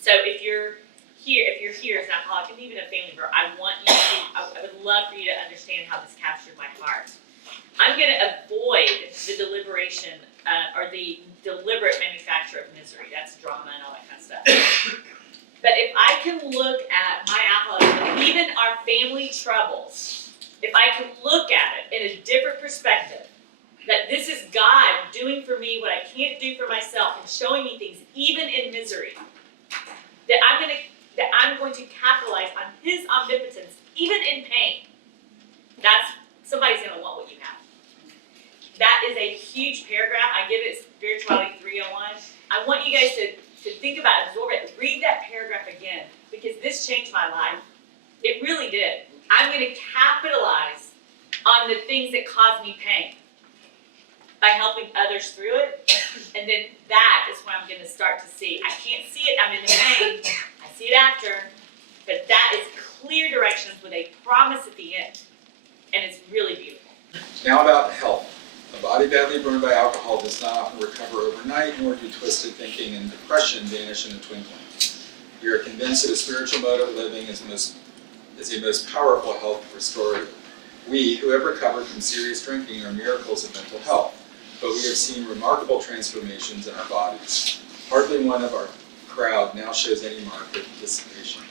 So if you're here as an alcoholic, and even a family member, I would love for you to understand how this captured my heart. I'm going to avoid the deliberation or the deliberate manufacture of misery. That's drama and all that kind of stuff. But if I can look at my even our family troubles, if I can look at it in a different perspective, that this is God doing for me what I can't do for myself and showing me things even in misery, that I'm going to capitalize on His omnipotence even in pain. Somebody's going to want what you have. That is a huge paragraph. I give it Spirituality 301. I want you guys to think about it, absorb it, read that paragraph again, because this changed my life. It really did. I'm going to capitalize on the things that cause me pain by helping others through it, and then that is when I'm going to start to see. I can't see it, I'm in the pain, I see it after, but that is clear directions with a promise at the end, and it's really beautiful. Now about health. A body badly burned by alcohol does not often recover overnight, nor do twisted thinking and depression vanish in a twinkling. We are convinced that a spiritual mode of living is a most powerful health restorative. We, who have recovered from serious drinking, are miracles of mental health, but we have seen remarkable transformations in our bodies. Hardly one of our crowd now shows any mark of dissipation.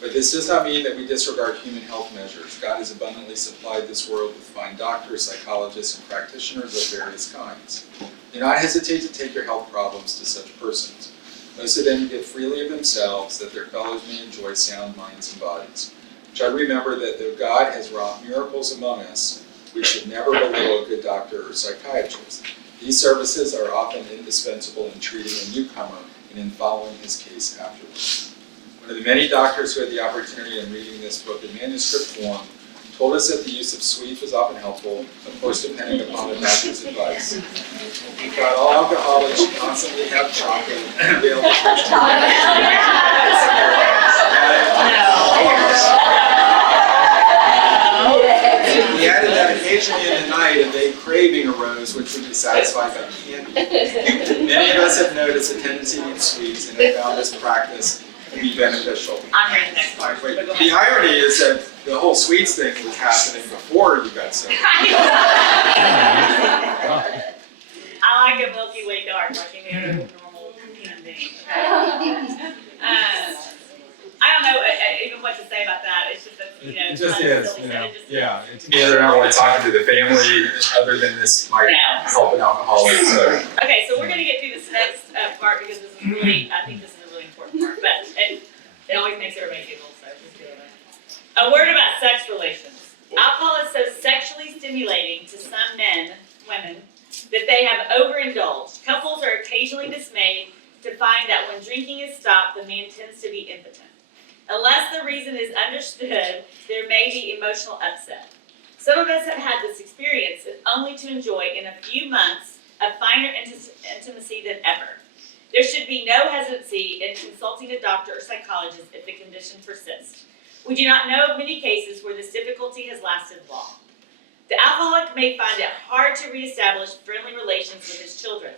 But this does not mean that we disregard human health measures. God has abundantly supplied this world with fine doctors, psychologists, and practitioners of various kinds. Do not hesitate to take your health problems to such persons. Most of them give freely of themselves, that their fellows may enjoy sound minds and bodies. Try to remember that though God has wrought miracles among us, we should never belittle a good doctor or psychiatrist. These services are often indispensable in treating a newcomer and in following his case afterwards. One of the many doctors who had the opportunity in reading this book in manuscript form told us that the use of sweets was often helpful, of course depending upon the doctor's advice. He thought all alcoholics should constantly have chocolate available. He added that occasionally in the night a vague craving arose which would be satisfied by candy. Many of us have noticed a tendency to eat sweets and have found this practice to be beneficial. I'm reading the next part. Wait, the irony is that the whole sweets thing was happening before you got sober. I like a Milky Way dark, like any other normal human being. I don't know even what to say about that. It's just that, It just is, yeah. The other hour we're talking to the family, other than this might help an alcoholic. So. Okay, so we're going to get through this next part because this is really, I think this is a really important part, but it always makes everybody giggle, so just deal with it. A word about sex relations. Alcohol is so sexually stimulating to some women, that they have overindulged. Couples are occasionally dismayed to find that when drinking is stopped, the man tends to be impotent. Unless the reason is understood, there may be emotional upset. Some of us have had this experience only to enjoy in a few months a finer intimacy than ever. There should be no hesitancy in consulting a doctor or psychologist if the condition persists. We do not know of many cases where this difficulty has lasted long. The alcoholic may find it hard to reestablish friendly relations with his children.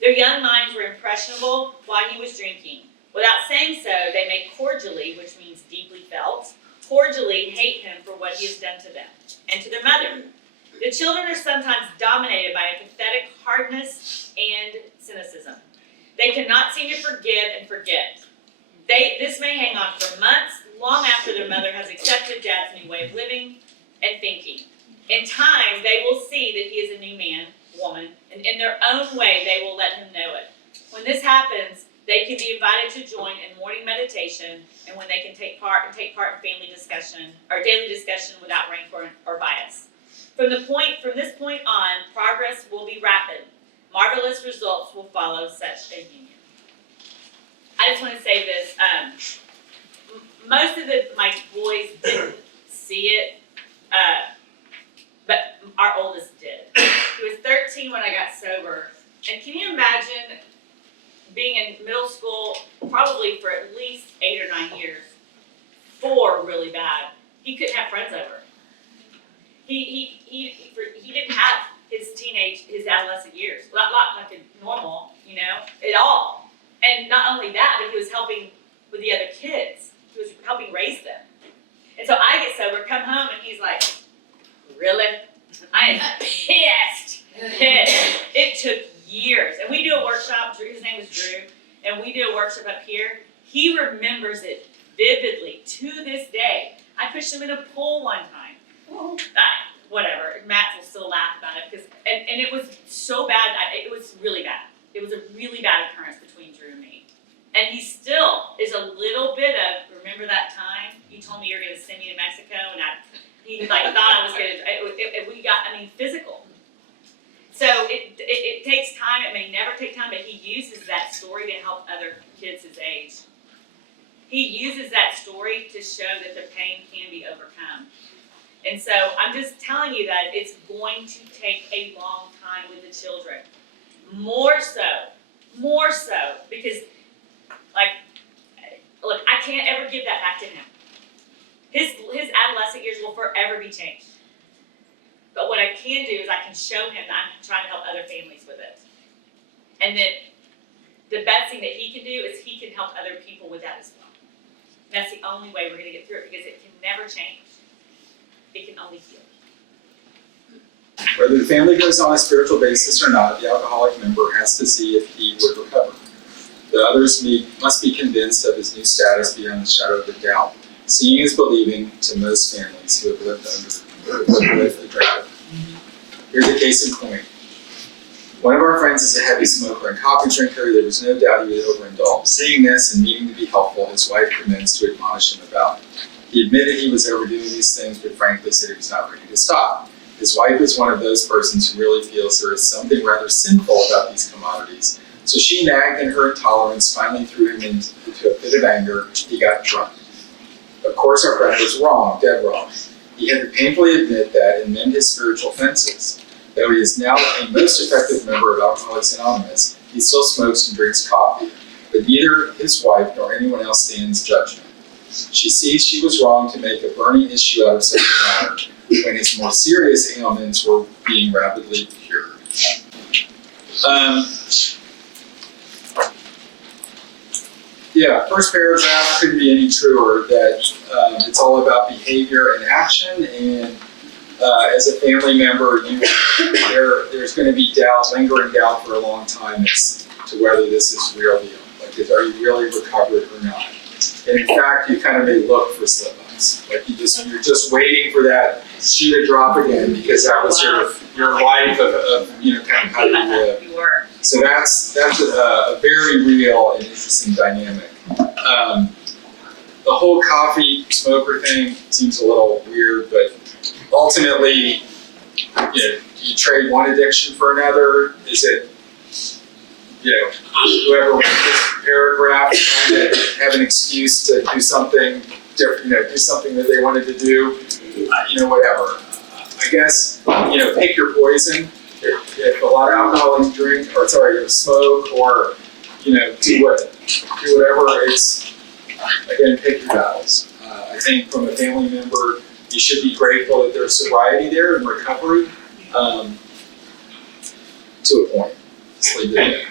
Their young minds were impressionable while he was drinking. Without saying so, they may cordially, which means deeply felt, cordially hate him for what he has done to them and to their mother. The children are sometimes dominated by a pathetic hardness and cynicism. They cannot seem to forgive and forget. This may hang on for months, long after their mother has accepted Dad's new way of living and thinking. In time, they will see that he is a new man, woman, and in their own way, they will let him know it. When this happens, they can be invited to join in morning meditation, and when they can take part in family discussion or daily discussion without rancor or bias. From this point on, progress will be rapid. Marvelous results will follow such a union. I just want to say this. Most of my boys didn't see it, but our oldest did. He was 13 when I got sober, and can you imagine being in middle school, probably for at least 8 or 9 years, 4 really bad. He couldn't have friends over. He didn't have his adolescent years, not like normal, at all. And not only that, but he was helping with the other kids. He was helping raise them. And so I get sober, come home, and he's like, really? I am pissed. It took years. And we do a workshop, his name was Drew, and we do a workshop up here. He remembers it vividly to this day. I pushed him in a pool one time. Whatever. Matt will still laugh about it because, and it was so bad. It was really bad. It was a really bad occurrence between Drew and me. And he still is a little bit of, remember that time you told me you were going to send me to Mexico, and he like thought I was going to. We got, physical. So it takes time. It may never take time, but he uses that story to help other kids his age. He uses that story to show that the pain can be overcome. And so I'm just telling you that it's going to take a long time with the children. More so, because, look, I can't ever give that back to him. His adolescent years will forever be changed. But what I can do is I can show him that I'm trying to help other families with it. And that the best thing that he can do is he can help other people with that as well. And that's the only way we're going to get through it, because it can never change. It can only heal. Whether the family goes on a spiritual basis or not, the alcoholic member has to see if he would recover. The others must be convinced of his new status beyond the shadow of a doubt. Seeing is believing to most families who have lived with a drug. Here's a case in point. One of our friends is a heavy smoker and coffee drinker. There was no doubt he would overindulge. Seeing this and needing to be helpful, his wife commenced to admonish him about it. He admitted he was overdoing these things, but frankly said he was not ready to stop. His wife is one of those persons who really feels there is something rather sinful about these commodities. So she nagged in her intolerance, finally threw him into a fit of anger. He got drunk. Of course, our friend was wrong, dead wrong. He had to painfully admit that and mend his spiritual fences. Though he is now a most effective member of Alcoholics Anonymous, he still smokes and drinks coffee. But neither his wife nor anyone else stands judgment. She sees she was wrong to make a burning issue out of such a matter when his more serious ailments were being rapidly cured. First paragraph couldn't be any truer, that it's all about behavior and action, and as a family member, there's going to be doubt, lingering doubt for a long time as to whether this is real deal. Like, are you really recovered or not? And in fact, you kind of may look for slip-ups. Like you're just waiting for that shoe to drop again, because that was your life of kind of how you live. So that's a very real and interesting dynamic. The whole coffee smoker thing seems a little weird, but ultimately, you trade one addiction for another. Is it, whoever wrote this paragraph trying to have an excuse to do something different, do something that they wanted to do, whatever. I guess, pick your poison. If a lot of alcoholics smoke or, do whatever, it's, again, pick your battles. I think from a family member, you should be grateful that there's sobriety there and recovery, to a point. Just leave it there.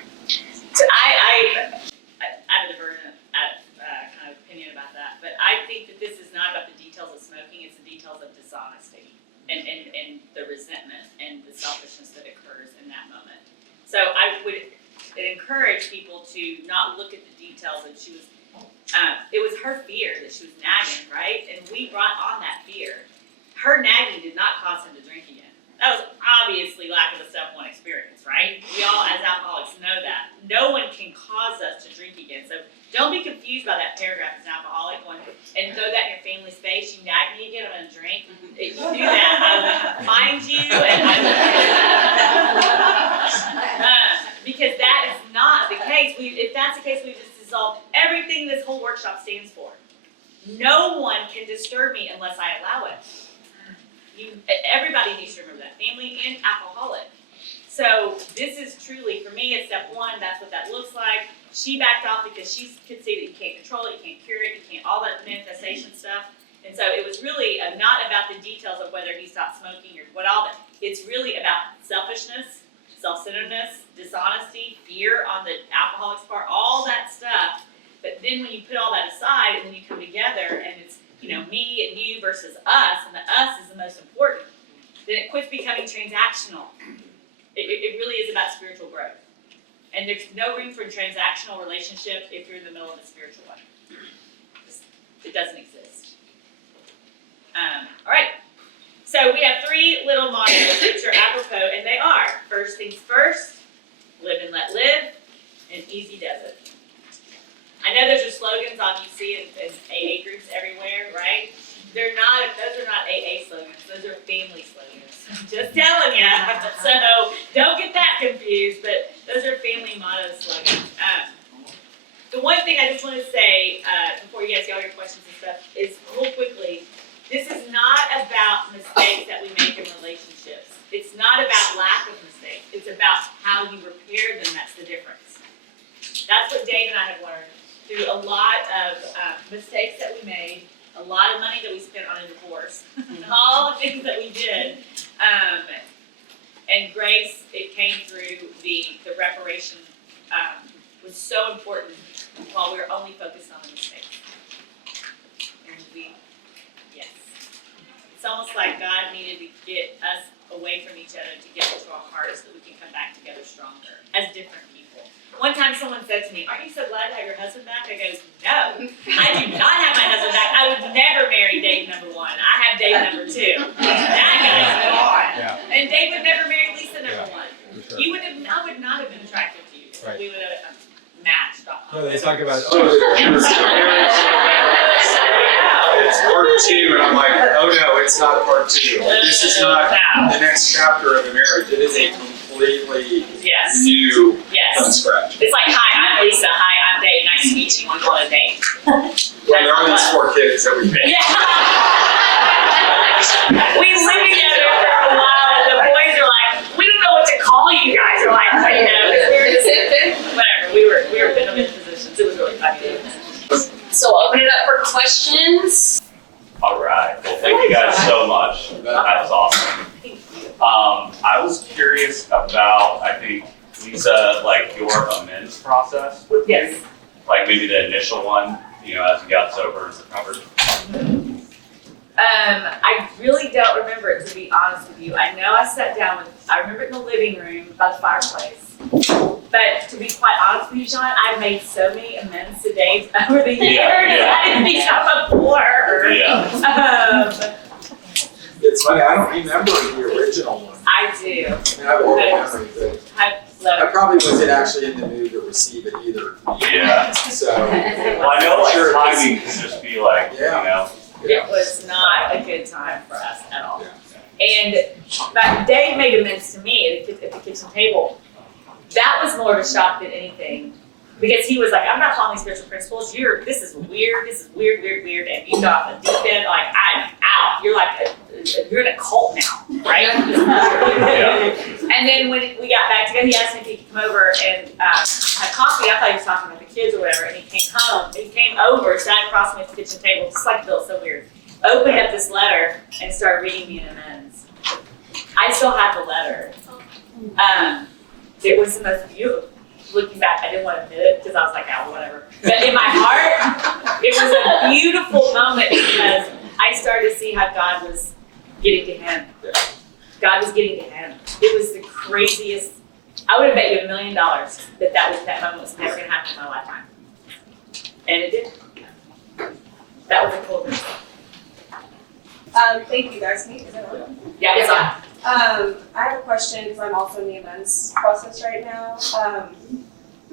So I have a divergent kind of opinion about that, but I think that this is not about the details of smoking, it's the details of dishonesty and the resentment and the selfishness that occurs in that moment. So I would encourage people to not look at the details. And she was, it was her fear that she was nagging, right? And we brought on that fear. Her nagging did not cause him to drink again. That was obviously lack of a step one experience, right? We all, as alcoholics, know that. No one can cause us to drink again. So don't be confused by that paragraph as an alcoholic one and throw that in your family's face. You nag me again, I'm going to drink. If you do that, I will find you and I will because that is not the case. If that's the case, we just dissolved everything this whole workshop stands for. No one can disturb me unless I allow it. Everybody needs to remember that, family and alcoholic. So this is truly, for me, it's step one. That's what that looks like. She backed off because she could see that you can't control it, you can't cure it, you can't, all that manifestation stuff. And so it was really not about the details of whether he stopped smoking or what all that. It's really about selfishness, self-centeredness, dishonesty, fear on the alcoholic's part, all that stuff. But then when you put all that aside and when you come together and it's, me and you versus us, and the us is the most important, then it quits becoming transactional. It really is about spiritual growth. And there's no room for a transactional relationship if you're in the middle of a spiritual one. It doesn't exist. All right. So we have 3 little mottos which are apropos, and they are: first things first, live and let live, and easy does it. I know those are slogans you see in AA groups everywhere, right? Those are not AA slogans, those are family slogans. Just telling you. So don't get that confused, but those are family motto slogans. The one thing I just want to say before you guys get all your questions and stuff is, real quickly, this is not about mistakes that we make in relationships. It's not about lack of mistakes. It's about how you repair them. That's the difference. That's what Dave and I have learned through a lot of mistakes that we made, a lot of money that we spent on a divorce, and all the things that we did. And grace, it came through the reparation was so important while we were only focused on the mistakes. And yes. It's almost like God needed to get us away from each other to get into our hearts so that we can come back together stronger as different people. One time someone said to me, "Aren't you so glad to have your husband back?" I goes, "No, I do not have my husband back. I would never marry Dave number 1. I have Dave number 2. That guy's gone. Yeah. And Dave would never marry Lisa number 1. For sure. I would not have been attracted to you. Right. We would have matched. So they talk about, It's part 2, and I'm like, oh no, it's not part 2. This is not the next chapter of a marriage. It is a completely Yes. new from Yes. scratch. It's like, "Hi, I'm Lisa. Hi, I'm Dave. Nice to meet you. Want to go on a date?" Well, there are these 4 kids that we made. Yeah. We lived together for a while, and the boys are like, "We don't know what to call you guys." We're like, you know, we were just whatever. We were putting them in positions. It was really funny. So I'll open it up for questions. All right. Well, thank you guys so much. That's awesome. I was curious about, I think, Lisa, like your amends process with Yes. you. Like maybe the initial one, you know, as you got sober and recovered. I really don't remember it, to be honest with you. I know I remember it in the living room by the fireplace. But to be quite honest with you, John, I've made so many amends to Dave over the years. Yeah. I didn't become a blur. Yeah. It's funny, I don't remember the original one. I do. I mean, I have a lot of memory, but I love I it. probably wasn't actually in the mood to receive it either. Yeah. So, Well, I know like Sure. timing can just be like, Yeah. you know. It was not a good time for us at all. But Dave made amends to me at the kitchen table. That was more of a shock than anything, because he was like, "I'm not following spiritual principles. This is weird, and you got the deep end, like, I'm out. You're like, you're in a cult now, right?" And then when we got back together, he asked me if he could come over and have coffee. I thought he was talking about the kids or whatever, and he came over, sat across me at the kitchen table, just like Bill, so weird. Opened up this letter and started reading me an amends. I still have the letter. It was the most beautiful. Looking back, I didn't want to admit it because I was like, "Oh, whatever." But in my heart, it was a beautiful moment because I started to see how God was getting to him. God was getting to him. It was the craziest. I would have bet you $1 million that moment was never going to happen in my lifetime, and it did. That was a cool thing. Thank you guys. Is that on? Yeah, it's on. I have a question because I'm also in the amends process right now.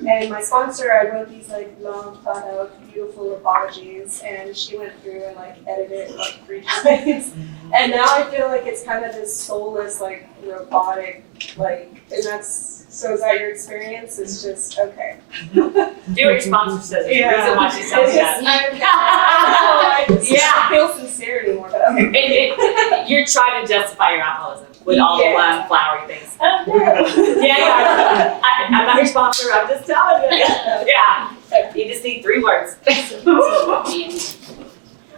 And my sponsor, I wrote these like long, thought out, beautiful apologies, and she went through and like edited it like 3 times. And now I feel like it's kind of this soulless, like robotic, like, and that's, so is that your experience? It's just, okay. Do what your sponsor says. There's a reason why she tells you that. I just Yeah. feel sincere anymore, but okay. You're trying to justify your alcoholism with all the flowery things. Oh, no. Yeah, I'm not your sponsor, I'm just telling you. Yeah, you just need 3 words.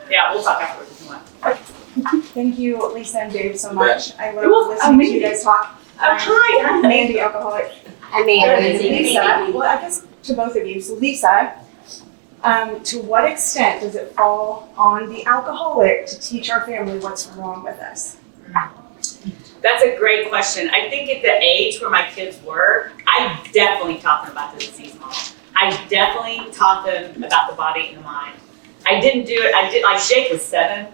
Yeah, we'll talk afterwards if you want. Thank you, Lisa and Dave, so You much. I love You're welcome. listening to you guys talk. Hi. I'm Mandy, alcoholic. I mean, Lisa, well, I guess to both of you. So Lisa, to what extent does it fall on the alcoholic to teach our family what's wrong with us? That's a great question. I think at the age where my kids were, I definitely taught them about the disease model. I definitely taught them about the body and the mind. I didn't do it. I did, like Jake was 7,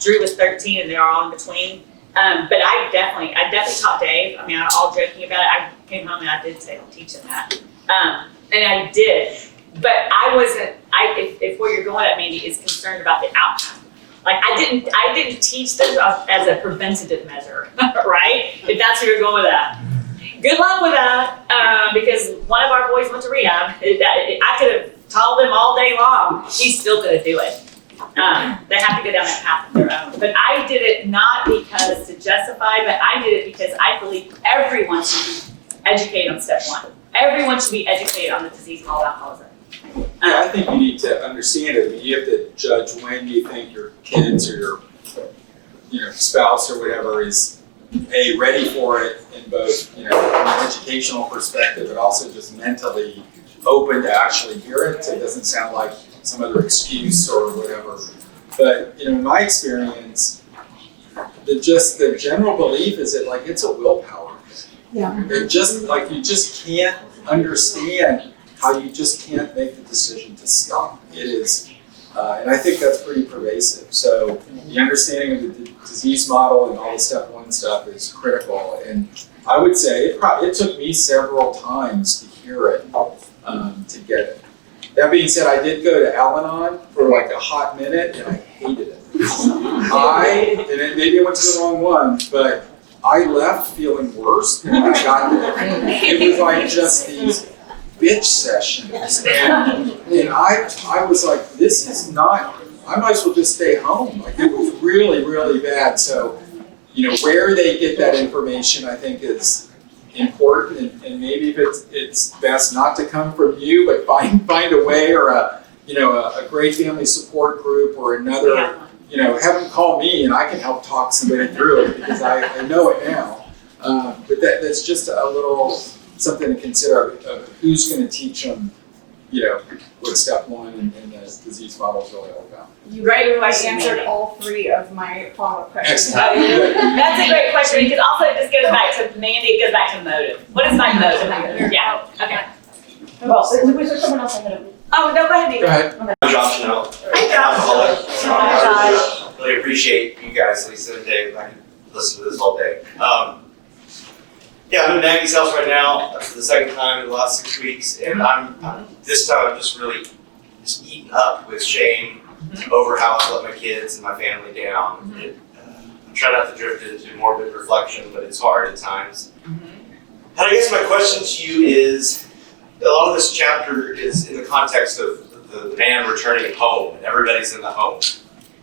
Drew was 13, and they're all in between. But I definitely taught Dave. I mean, I'm all joking about it. I came home and I did say, I'll teach him that. And I did. But I wasn't, if where you're going at, Mandy, is concerned about the outcome. Like, I didn't teach them as a preventative measure, right? If that's where you're going with that. Good luck with that, because one of our boys went to rehab. I could have told them all day long. He's still going to do it. They have to go down that path of their own. But I did it not because to justify, but I did it because I believe everyone should be educated on step 1. Everyone should be educated on the disease called alcoholism. Yeah, I think you need to understand it. I mean, you have to judge when you think your kids or your spouse or whatever is ready for it in both, from an educational perspective, but also just mentally open to actually hear it, so it doesn't sound like some other excuse or whatever. But in my experience, the general belief is that it's a willpower. Yeah. It just you just can't understand how you just can't make the decision to stop. It is, and I think that's pretty pervasive. So the understanding of the disease model and all the step 1 stuff is critical. And I would say it took me several times to hear it, to get it. That being said, I did go to Al-Anon for a hot minute, and I hated it. Maybe I went to the wrong one, but I left feeling worse than when I got there. It was just these bitch sessions, and I was like, this is not. I might as well just stay home. It was really, really bad. So, where they get that information, I think is important, and maybe if it's best not to come from you, but find a way, or a great family support group or another, have them call me and I can help talk somebody through it, because I know it now. But that's just a little something to consider of who's going to teach them, what step 1 and the disease model is really all about. You Great question, answered Mandy. all 3 of my follow-up questions. Excellent. That's a great question, because also it just goes back to Mandy. It goes back to motive. What is my motive? Yeah. Okay. Well, was there someone else ahead of me? Oh no, go ahead, Mandy. Go ahead. I'm Josh Chanel. Hi, Josh. I really appreciate you guys, Lisa and Dave. I could listen to this all day. I'm in Maggie's house right now for the second time in the last 6 weeks, and I'm this time I'm just really eaten up with shame over how I've let my kids and my family down. I try not to drift into morbid reflection, but it's hard at times. And I guess my question to you is, a lot of this chapter is in the context of the man returning home, and everybody's in the home.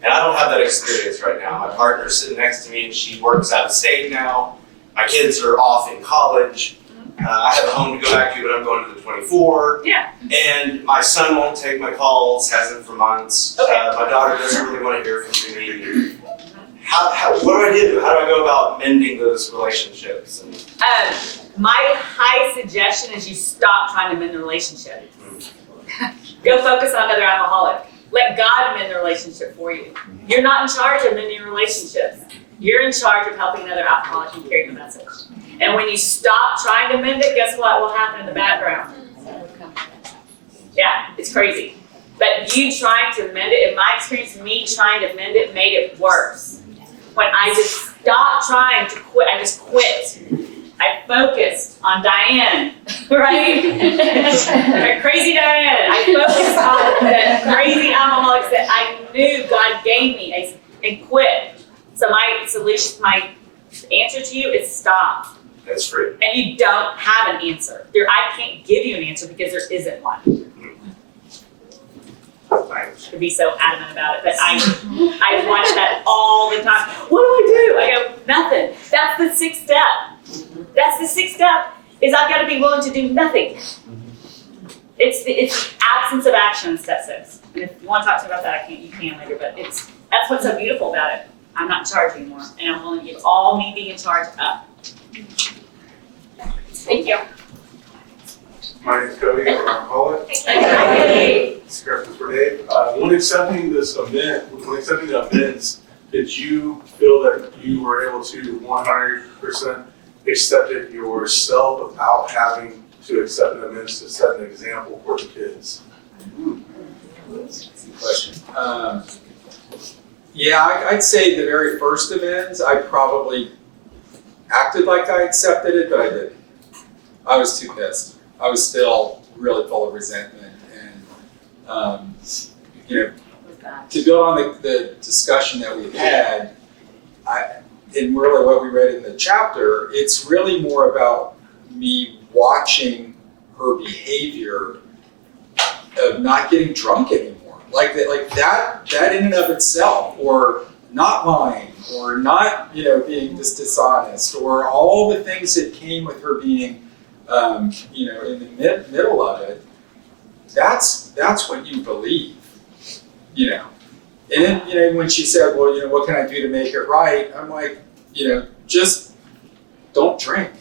And I don't have that experience right now. My partner's sitting next to me, and she works out of state now. My kids are off in college. I have a home to go back to, but I'm going to the 24. Yeah. And my son won't take my calls, hasn't for months. Okay. My daughter doesn't really want to hear from me. What do I do? How do I go about mending those relationships? My high suggestion is you stop trying to mend the relationship. Go focus on another alcoholic. Let God mend the relationship for you. You're not in charge of mending relationships. You're in charge of helping another alcoholic and carry the message. And when you stop trying to mend it, guess what will happen in the background? Yeah, it's crazy. But you trying to mend it, in my experience, me trying to mend it made it worse. When I just stopped trying to quit, I just quit. I focused on Diane, right? Crazy Diane. I focused on the crazy alcoholics that I knew God gave me and quit. So my solution, my answer to you is stop. That's free. And you don't have an answer. I can't give you an answer because there isn't one. I could be so adamant about it, but I watch that all the time. What do? I go, nothing. That's the 6th step. That's the 6th step, is I've got to be willing to do nothing. It's the absence of action in step 6. And if you want to talk to me about that, you can later, but that's what's so beautiful about it. I'm not in charge anymore, and I'm willing to give all me being in charge up. Thank you. My name is Cody, I'm an alcoholic. Hey. This question is for Dave. When accepting the amends, did you feel that you were able to 100% accept it yourself without having to accept an amends to set an example for the kids? Good question. Yeah, I'd say the very first amends, I probably acted like I accepted it, but I didn't. I was too pissed. I was still really full of resentment, and to build on the discussion that we had, and really what we read in the chapter, it's really more about me watching her behavior of not getting drunk anymore. Like that in and of itself, or not lying, or not, being just dishonest, or all the things that came with her being, in the middle of it. That's what you believe, And then, when she said, well, what can I do to make it right? I'm like, just don't drink.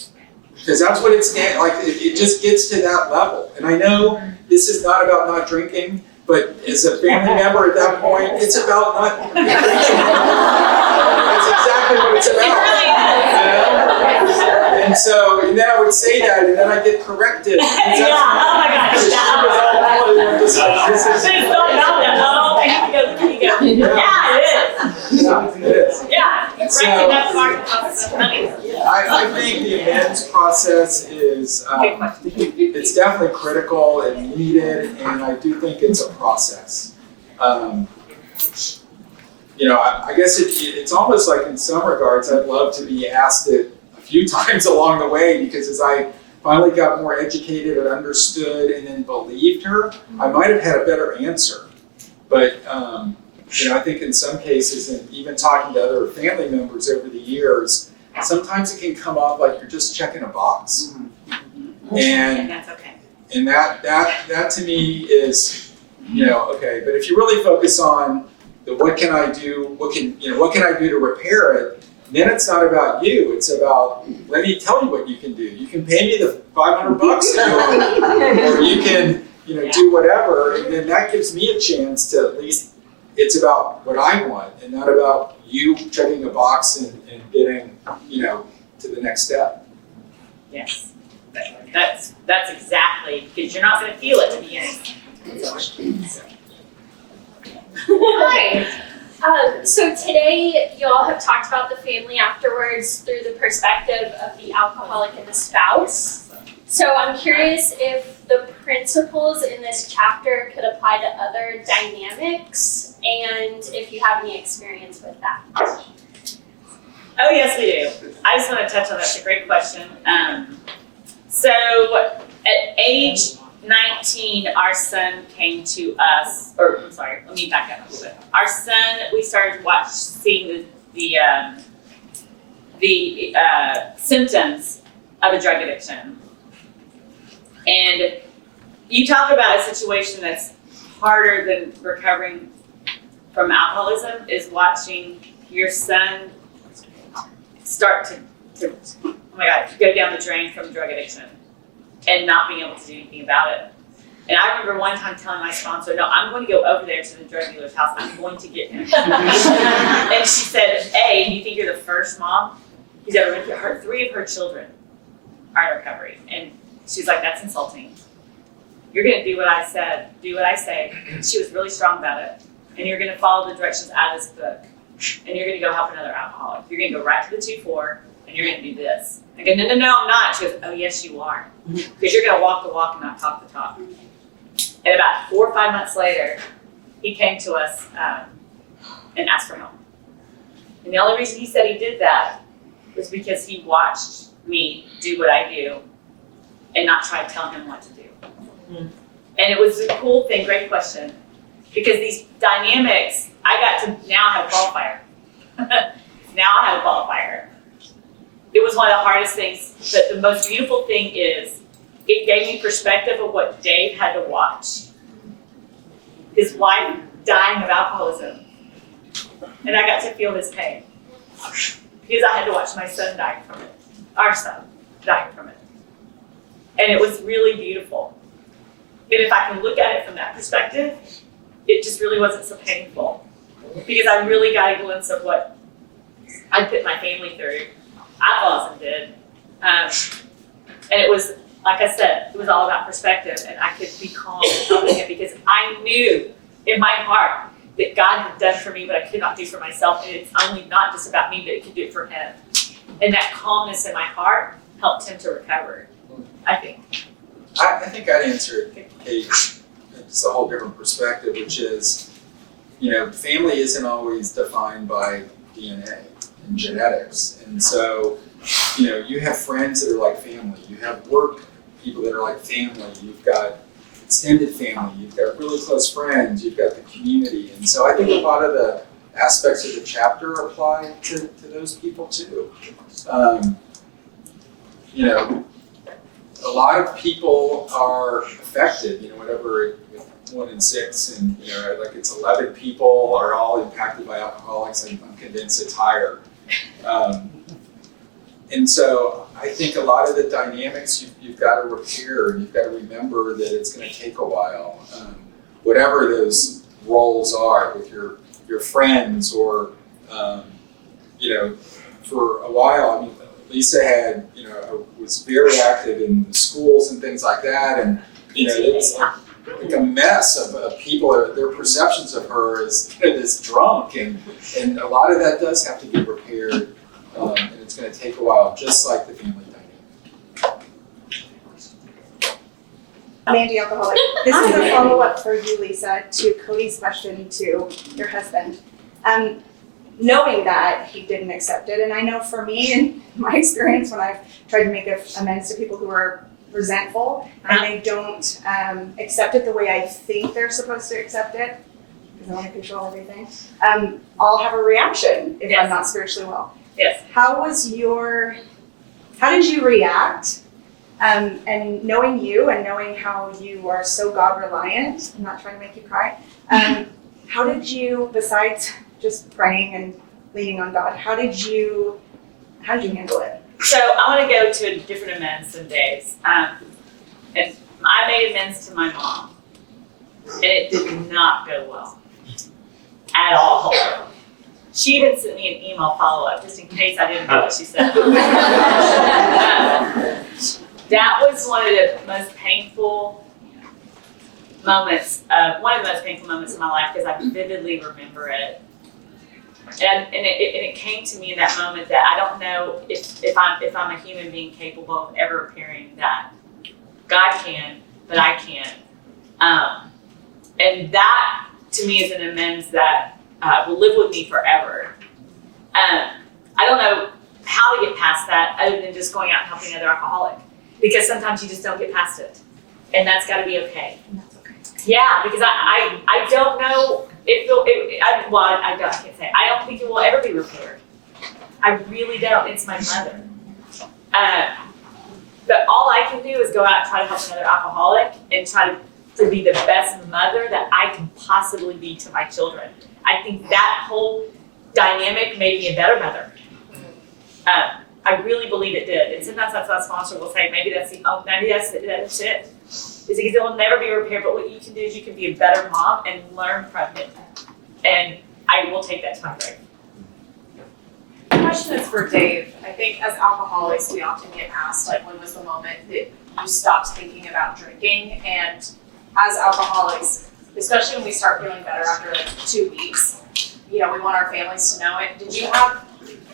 Because that's what it's like, it just gets to that level. And I know this is not about not drinking, but as a family member at that point, it's about not drinking. That's exactly what it's about. And so, and then I would say that, and then I get corrected. Oh my gosh. It's not about that. Oh, I need to go, look at you go. Yeah, it is. Yeah, it is. Yeah, So, that's part of the process. I think the amends process is, it's definitely critical and needed, and I do think it's a process. I guess it's almost like in some regards, I'd love to be asked it a few times along the way, because as I finally got more educated and understood and then believed her, I might have had a better answer. But, I think in some cases, and even talking to other family members over the years, sometimes it can come off like you're just checking a box. And that's okay. And that to me is, okay. But if you really focus on the what can I do, what can I do to repair it, then it's not about you. It's about, let me tell you what you can do. You can pay me the $500 or you can, do whatever, and then that gives me a chance to at least. It's about what I want, and not about you checking a box and getting, to the next step. Yes, that's exactly, because you're not going to feel it in the beginning. Hi. So today, y'all have talked about the family afterwards through the perspective of the alcoholic and the spouse. So I'm curious if the principles in this chapter could apply to other dynamics, and if you have any experience with that. Oh, yes, we do. I just want to touch on that. It's a great question. So at age 19, our son came to us, let me back up a little bit. Our son, we started seeing the symptoms of a drug addiction. And you talk about a situation that's harder than recovering from alcoholism, is watching your son start to go down the drain from drug addiction and not being able to do anything about it. And I remember one time telling my sponsor, no, I'm going to go over there to the drug dealer's house. I'm going to get him. And she said, A, do you think you're the first mom who's ever been through? 3 of her children are in recovery. And she's like, that's insulting. You're going to do what I said, do what I say. She was really strong about it. And you're going to follow the directions out of this book. And you're going to go help another alcoholic. You're going to go right to the 2-4, and you're going to do this. I go, no, I'm not. She goes, oh, yes, you are. Because you're going to walk the walk and not talk the talk. And about 4 or 5 months later, he came to us and asked for help. And the only reason he said he did that was because he watched me do what I do and not try to tell him what to do. And it was a cool thing, great question, because these dynamics, I got to now have a qualifier. Now I have a qualifier. It was one of the hardest things, but the most beautiful thing is it gave me perspective of what Dave had to watch. His wife dying of alcoholism. And I got to feel his pain. Because I had to watch my son die from it. Our son dying from it. And it was really beautiful. And if I can look at it from that perspective, it just really wasn't so painful. Because I really got a glimpse of what I put my family through. Alcoholism did. And it was, like I said, it was all about perspective, and I could be calm and helping him because I knew in my heart that God had done for me, but I could not do for myself. And it's only not just about me, but it could do it for him. And that calmness in my heart helped him to recover, I think. I think I'd answer it, Kate, just a whole different perspective, which is, family isn't always defined by DNA and genetics. And so, you have friends that are like family. You have work people that are like family. You've got extended family. You've got really close friends. You've got the community. And so I think a lot of the aspects of the chapter apply to those people too. A lot of people are affected, whatever, 1 in 6, and like it's 11 people are all impacted by alcoholics. I'm convinced it's higher. And so I think a lot of the dynamics you've got to repair, and you've got to remember that it's going to take a while. Whatever those roles are with your friends, or for a while, Lisa had, was very active in the schools and things like that, and it was like a mess of people. Their perceptions of her as this drunk, and a lot of that does have to be repaired, and it's going to take a while, just like the family dynamic. Mandy, alcoholic. This is a follow-up for you, Lisa, to Cody's question to your husband. Knowing that he didn't accept it, and I know for me, in my experience, when I've tried to make amends to people who are resentful and they don't accept it the way I think they're supposed to accept it, because I want to control everything, I'll have a reaction if I'm not spiritually well. Yes. How did you react? And knowing you and knowing how you are so God-reliant, I'm not trying to make you cry, how did you, besides just praying and leaning on God, how did you handle it? So I want to go to a different amends than Dave's. And I made amends to my mom, and it did not go well at all. She even sent me an email follow-up just in case I didn't know what she said. That was one of the most painful moments, in my life, because I vividly remember it. And it came to me in that moment that I don't know if I'm a human being capable of ever repairing that. God can, but I can't. And that to me is an amends that will live with me forever. I don't know how to get past that other than just going out and helping another alcoholic, because sometimes you just don't get past it, and that's got to be okay. And that's okay. Yeah, because I don't know. I can't say. I don't think it will ever be repaired. I really don't. It's my mother. But all I can do is go out and try to help another alcoholic and try to be the best mother that I can possibly be to my children. I think that whole dynamic made me a better mother. I really believe it did. And sometimes that's what a sponsor will say, maybe that's it. It's because it will never be repaired, but what you can do is you can be a better mom and learn from it. And I will take that to my grave. The question is for Dave. I think as alcoholics, we often get asked, when was the moment that you stopped thinking about drinking? And as alcoholics, especially when we start feeling better after 2 weeks, we want our families to know it. Did you have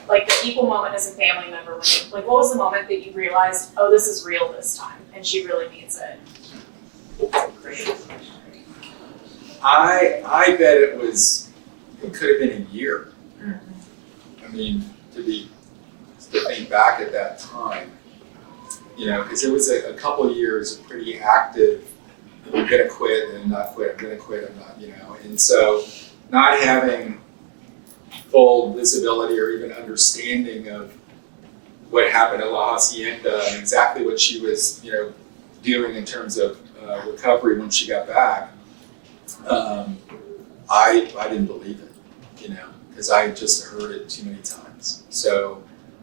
the equal moment as a family member when what was the moment that you realized, oh, this is real this time, and she really means it? I bet it could have been a year. I mean, to think back at that time, because it was a couple of years of pretty active, I'm gonna quit and not quit, I'm gonna quit, I'm not, and so not having full visibility or even understanding of what happened at La Hacienda and exactly what she was, doing in terms of recovery when she got back, I didn't believe it, because I just heard it too many times. So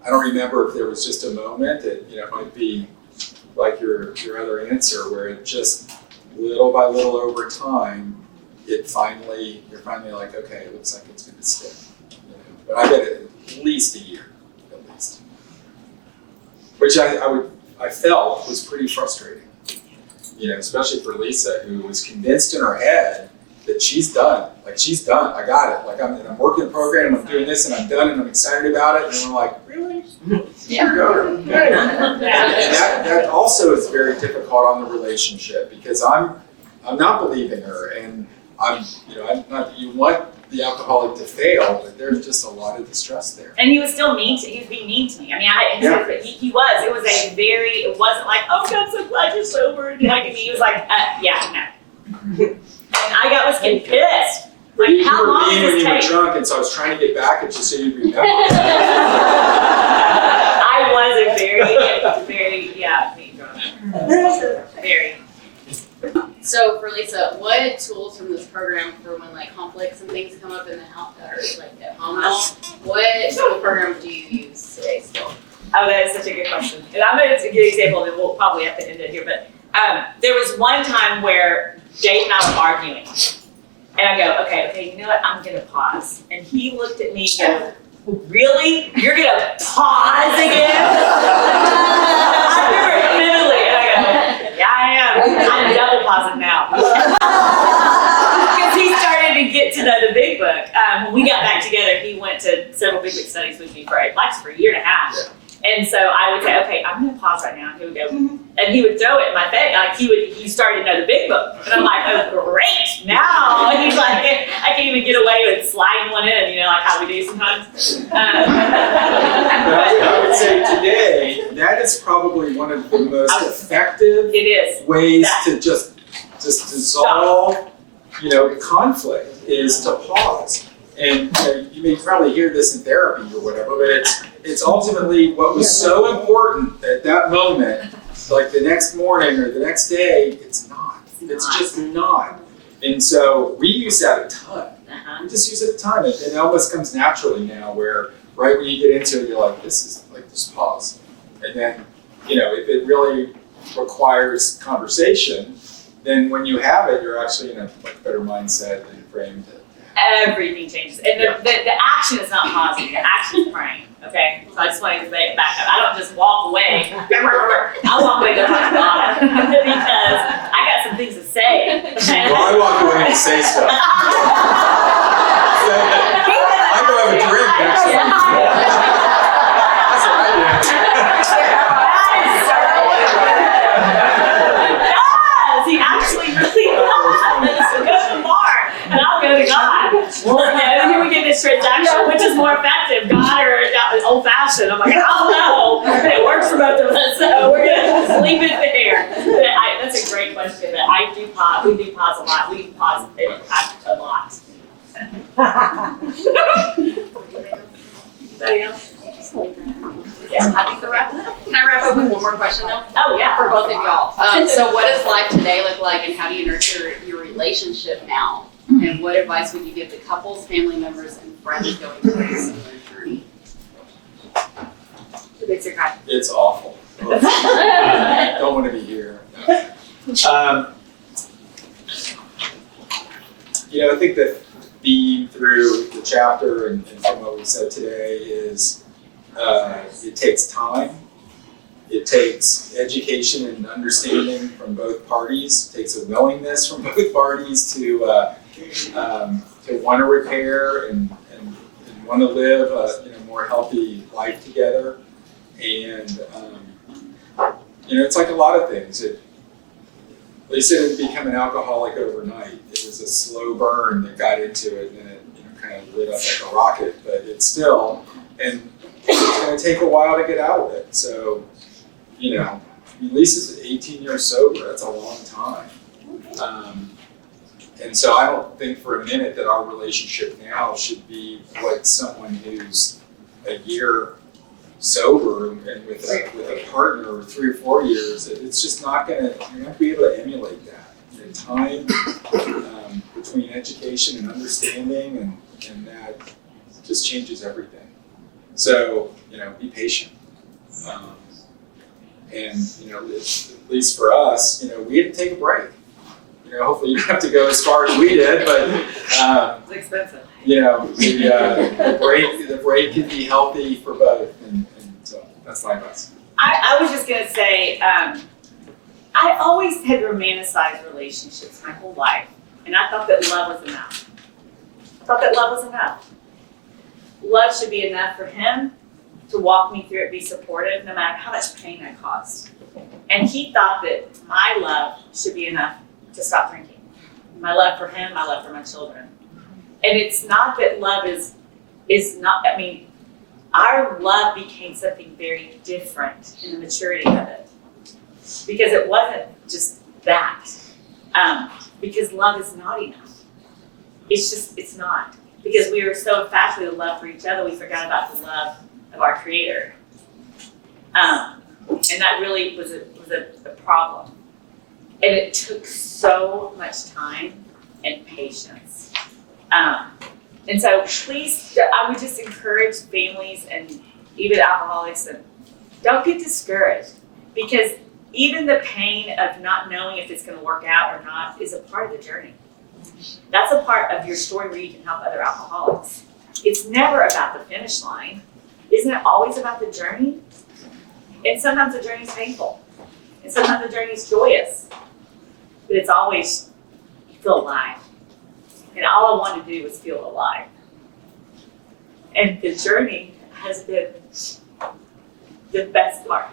I don't remember if there was just a moment that, it might be like your other answer, where it just little by little over time, you're finally like, okay, it looks like it's going to stick. But I bet at least a year, at least, which I felt was pretty frustrating. Especially for Lisa, who was convinced in her head that she's done. Like, she's done. I got it. Like, I'm working the program, I'm doing this, and I'm done, and I'm excited about it. And we're like, really? Yeah. Go. And that also is very difficult on the relationship, because I'm not believing her, and I'm not that you want the alcoholic to fail, but there's just a lot of distress there. And he was still mean to, he was being mean to me. I mean, he was. It was it wasn't like, oh, I'm so glad you're sober and hugging me. He was like, yeah, no. And I was getting pissed. Like, you how were long mean does when this you were take? drunk, and so I was trying to get back at you so you'd remember. I was a very, mean drunk. Very. So for Lisa, what tools from this program for when like conflicts and things come up in the house or like at home, what program do you use today still? Oh, that is such a good question. And I'm going to give you an example, and then we'll probably have to end it here. But there was one time where Dave and I were arguing. And I go, okay, you know what? I'm going to pause. And he looked at me and goes, really? You're going to pause again? I remember vividly. And I go, yeah, I am. I'm double pausing now. Because he started to get to know the Big Book. When we got back together, he went to several Big Book studies with me for a year and a half. And so I would say, okay, I'm going to pause right now. And he would go, and he would throw it in my face. Like, he started to know the Big Book. And I'm like, oh, great, now. And he's like, I can't even get away with sliding one in, like how we do sometimes. I would say today, that is probably one of the most effective ways to just dissolve, conflict, is to pause. And you may probably hear this in therapy or whatever, but it's ultimately what was so important at that moment, like the next morning or the next day, it's not. It's just not. And so we use that a ton. We just use it a ton. And it almost comes naturally now, where right when you get into it, you're like, this is like, just pause. And then, if it really requires conversation, then when you have it, you're actually in a much better mindset and framed. Everything changes. And the action is not pausing, the action is praying. Okay? So I just wanted to say it back up. I don't just walk away. I walk away to talk to God because I got some things to say. Well, I walk away and say stuff. I go have a drink next time. That's what I do. He actually really does. Go to the bar and I'll go to God. And here we get this transaction, which is more effective, God or old fashioned? I'm like, I don't know. It works for both of us, so we're gonna leave it there. That's a great question. But I do pause. We do pause a lot. We pause a lot. Anybody else? Yeah, I think the wrap up. Can I wrap up with one more question though? Oh yeah, for both of y'all. So what does life today look like, and how do you nurture your relationship now? And what advice would you give to couples, family members, and friends going through this similar journey? It's awful. Don't want to be here. No. I think the theme through the chapter and from what we said today is it takes time. It takes education and understanding from both parties. It takes a willingness from both parties to want to repair and want to live a more healthy life together. And it's like a lot of things. Lisa didn't become an alcoholic overnight. It was a slow burn that got into it, and then it kind of lit up like a rocket. But it's still, and it's going to take a while to get out of it. So, Lisa's 18 years sober. That's a long time. And so I don't think for a minute that our relationship now should be what someone who's a year sober and with a partner of 3 or 4 years, it's just not gonna, you're not gonna be able to emulate that. The time between education and understanding and that just changes everything. So, be patient. And at least for us, we had to take a break. Hopefully you don't have to go as far as we did, but it's expensive. The break can be healthy for both, and so that's my advice. I was just gonna say, I always had romanticized relationships my whole life. And I thought that love was enough. I thought that love was enough. Love should be enough for him to walk me through it, be supportive, no matter how much pain I caused. And he thought that my love should be enough to stop drinking. My love for him, my love for my children. And it's not that love is not, I mean, our love became something very different in the maturity of it. Because it wasn't just that. Because love is not enough. It's not. Because we were so infatuated with love for each other, we forgot about the love of our Creator. And that really was a problem. And it took so much time and patience. And so please, I would just encourage families and even alcoholics, and don't get discouraged, because even the pain of not knowing if it's going to work out or not is a part of the journey. That's a part of your story where you can help other alcoholics. It's never about the finish line. Isn't it always about the journey? And sometimes the journey is painful. And sometimes the journey is joyous. But it's always, you feel alive. And all I wanted to do was feel alive. And the journey has been the best part.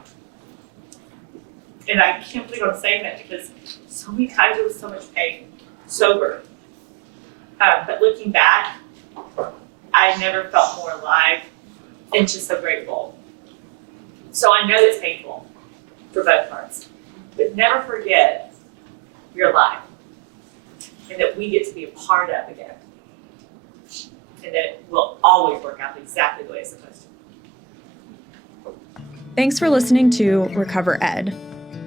And I can't believe I'm saying that, because so many times there was so much pain, sober. But looking back, I never felt more alive and just so grateful. So I know it's painful for both parts, but never forget you're alive and that we get to be a part of again. And that it will always work out exactly the way it's supposed to. Thanks for listening to RecoverED.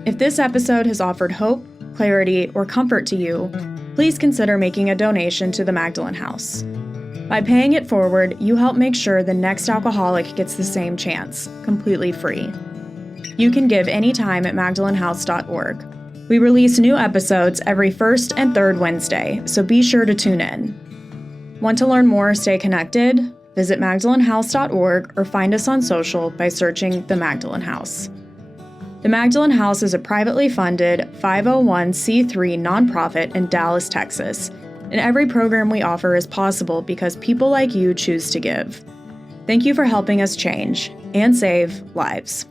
If this episode has offered hope, clarity, or comfort to you, please consider making a donation to the Magdalen House. By paying it forward, you help make sure the next alcoholic gets the same chance, completely free. You can give anytime at magdalenhouse.org. We release new episodes every first and third Wednesday, so be sure to tune in. Want to learn more or stay connected? Visit magdalenhouse.org or find us on social by searching The Magdalen House. The Magdalen House is a privately funded 501c3 nonprofit in Dallas, Texas, and every program we offer is possible because people like you choose to give. Thank you for helping us change and save lives.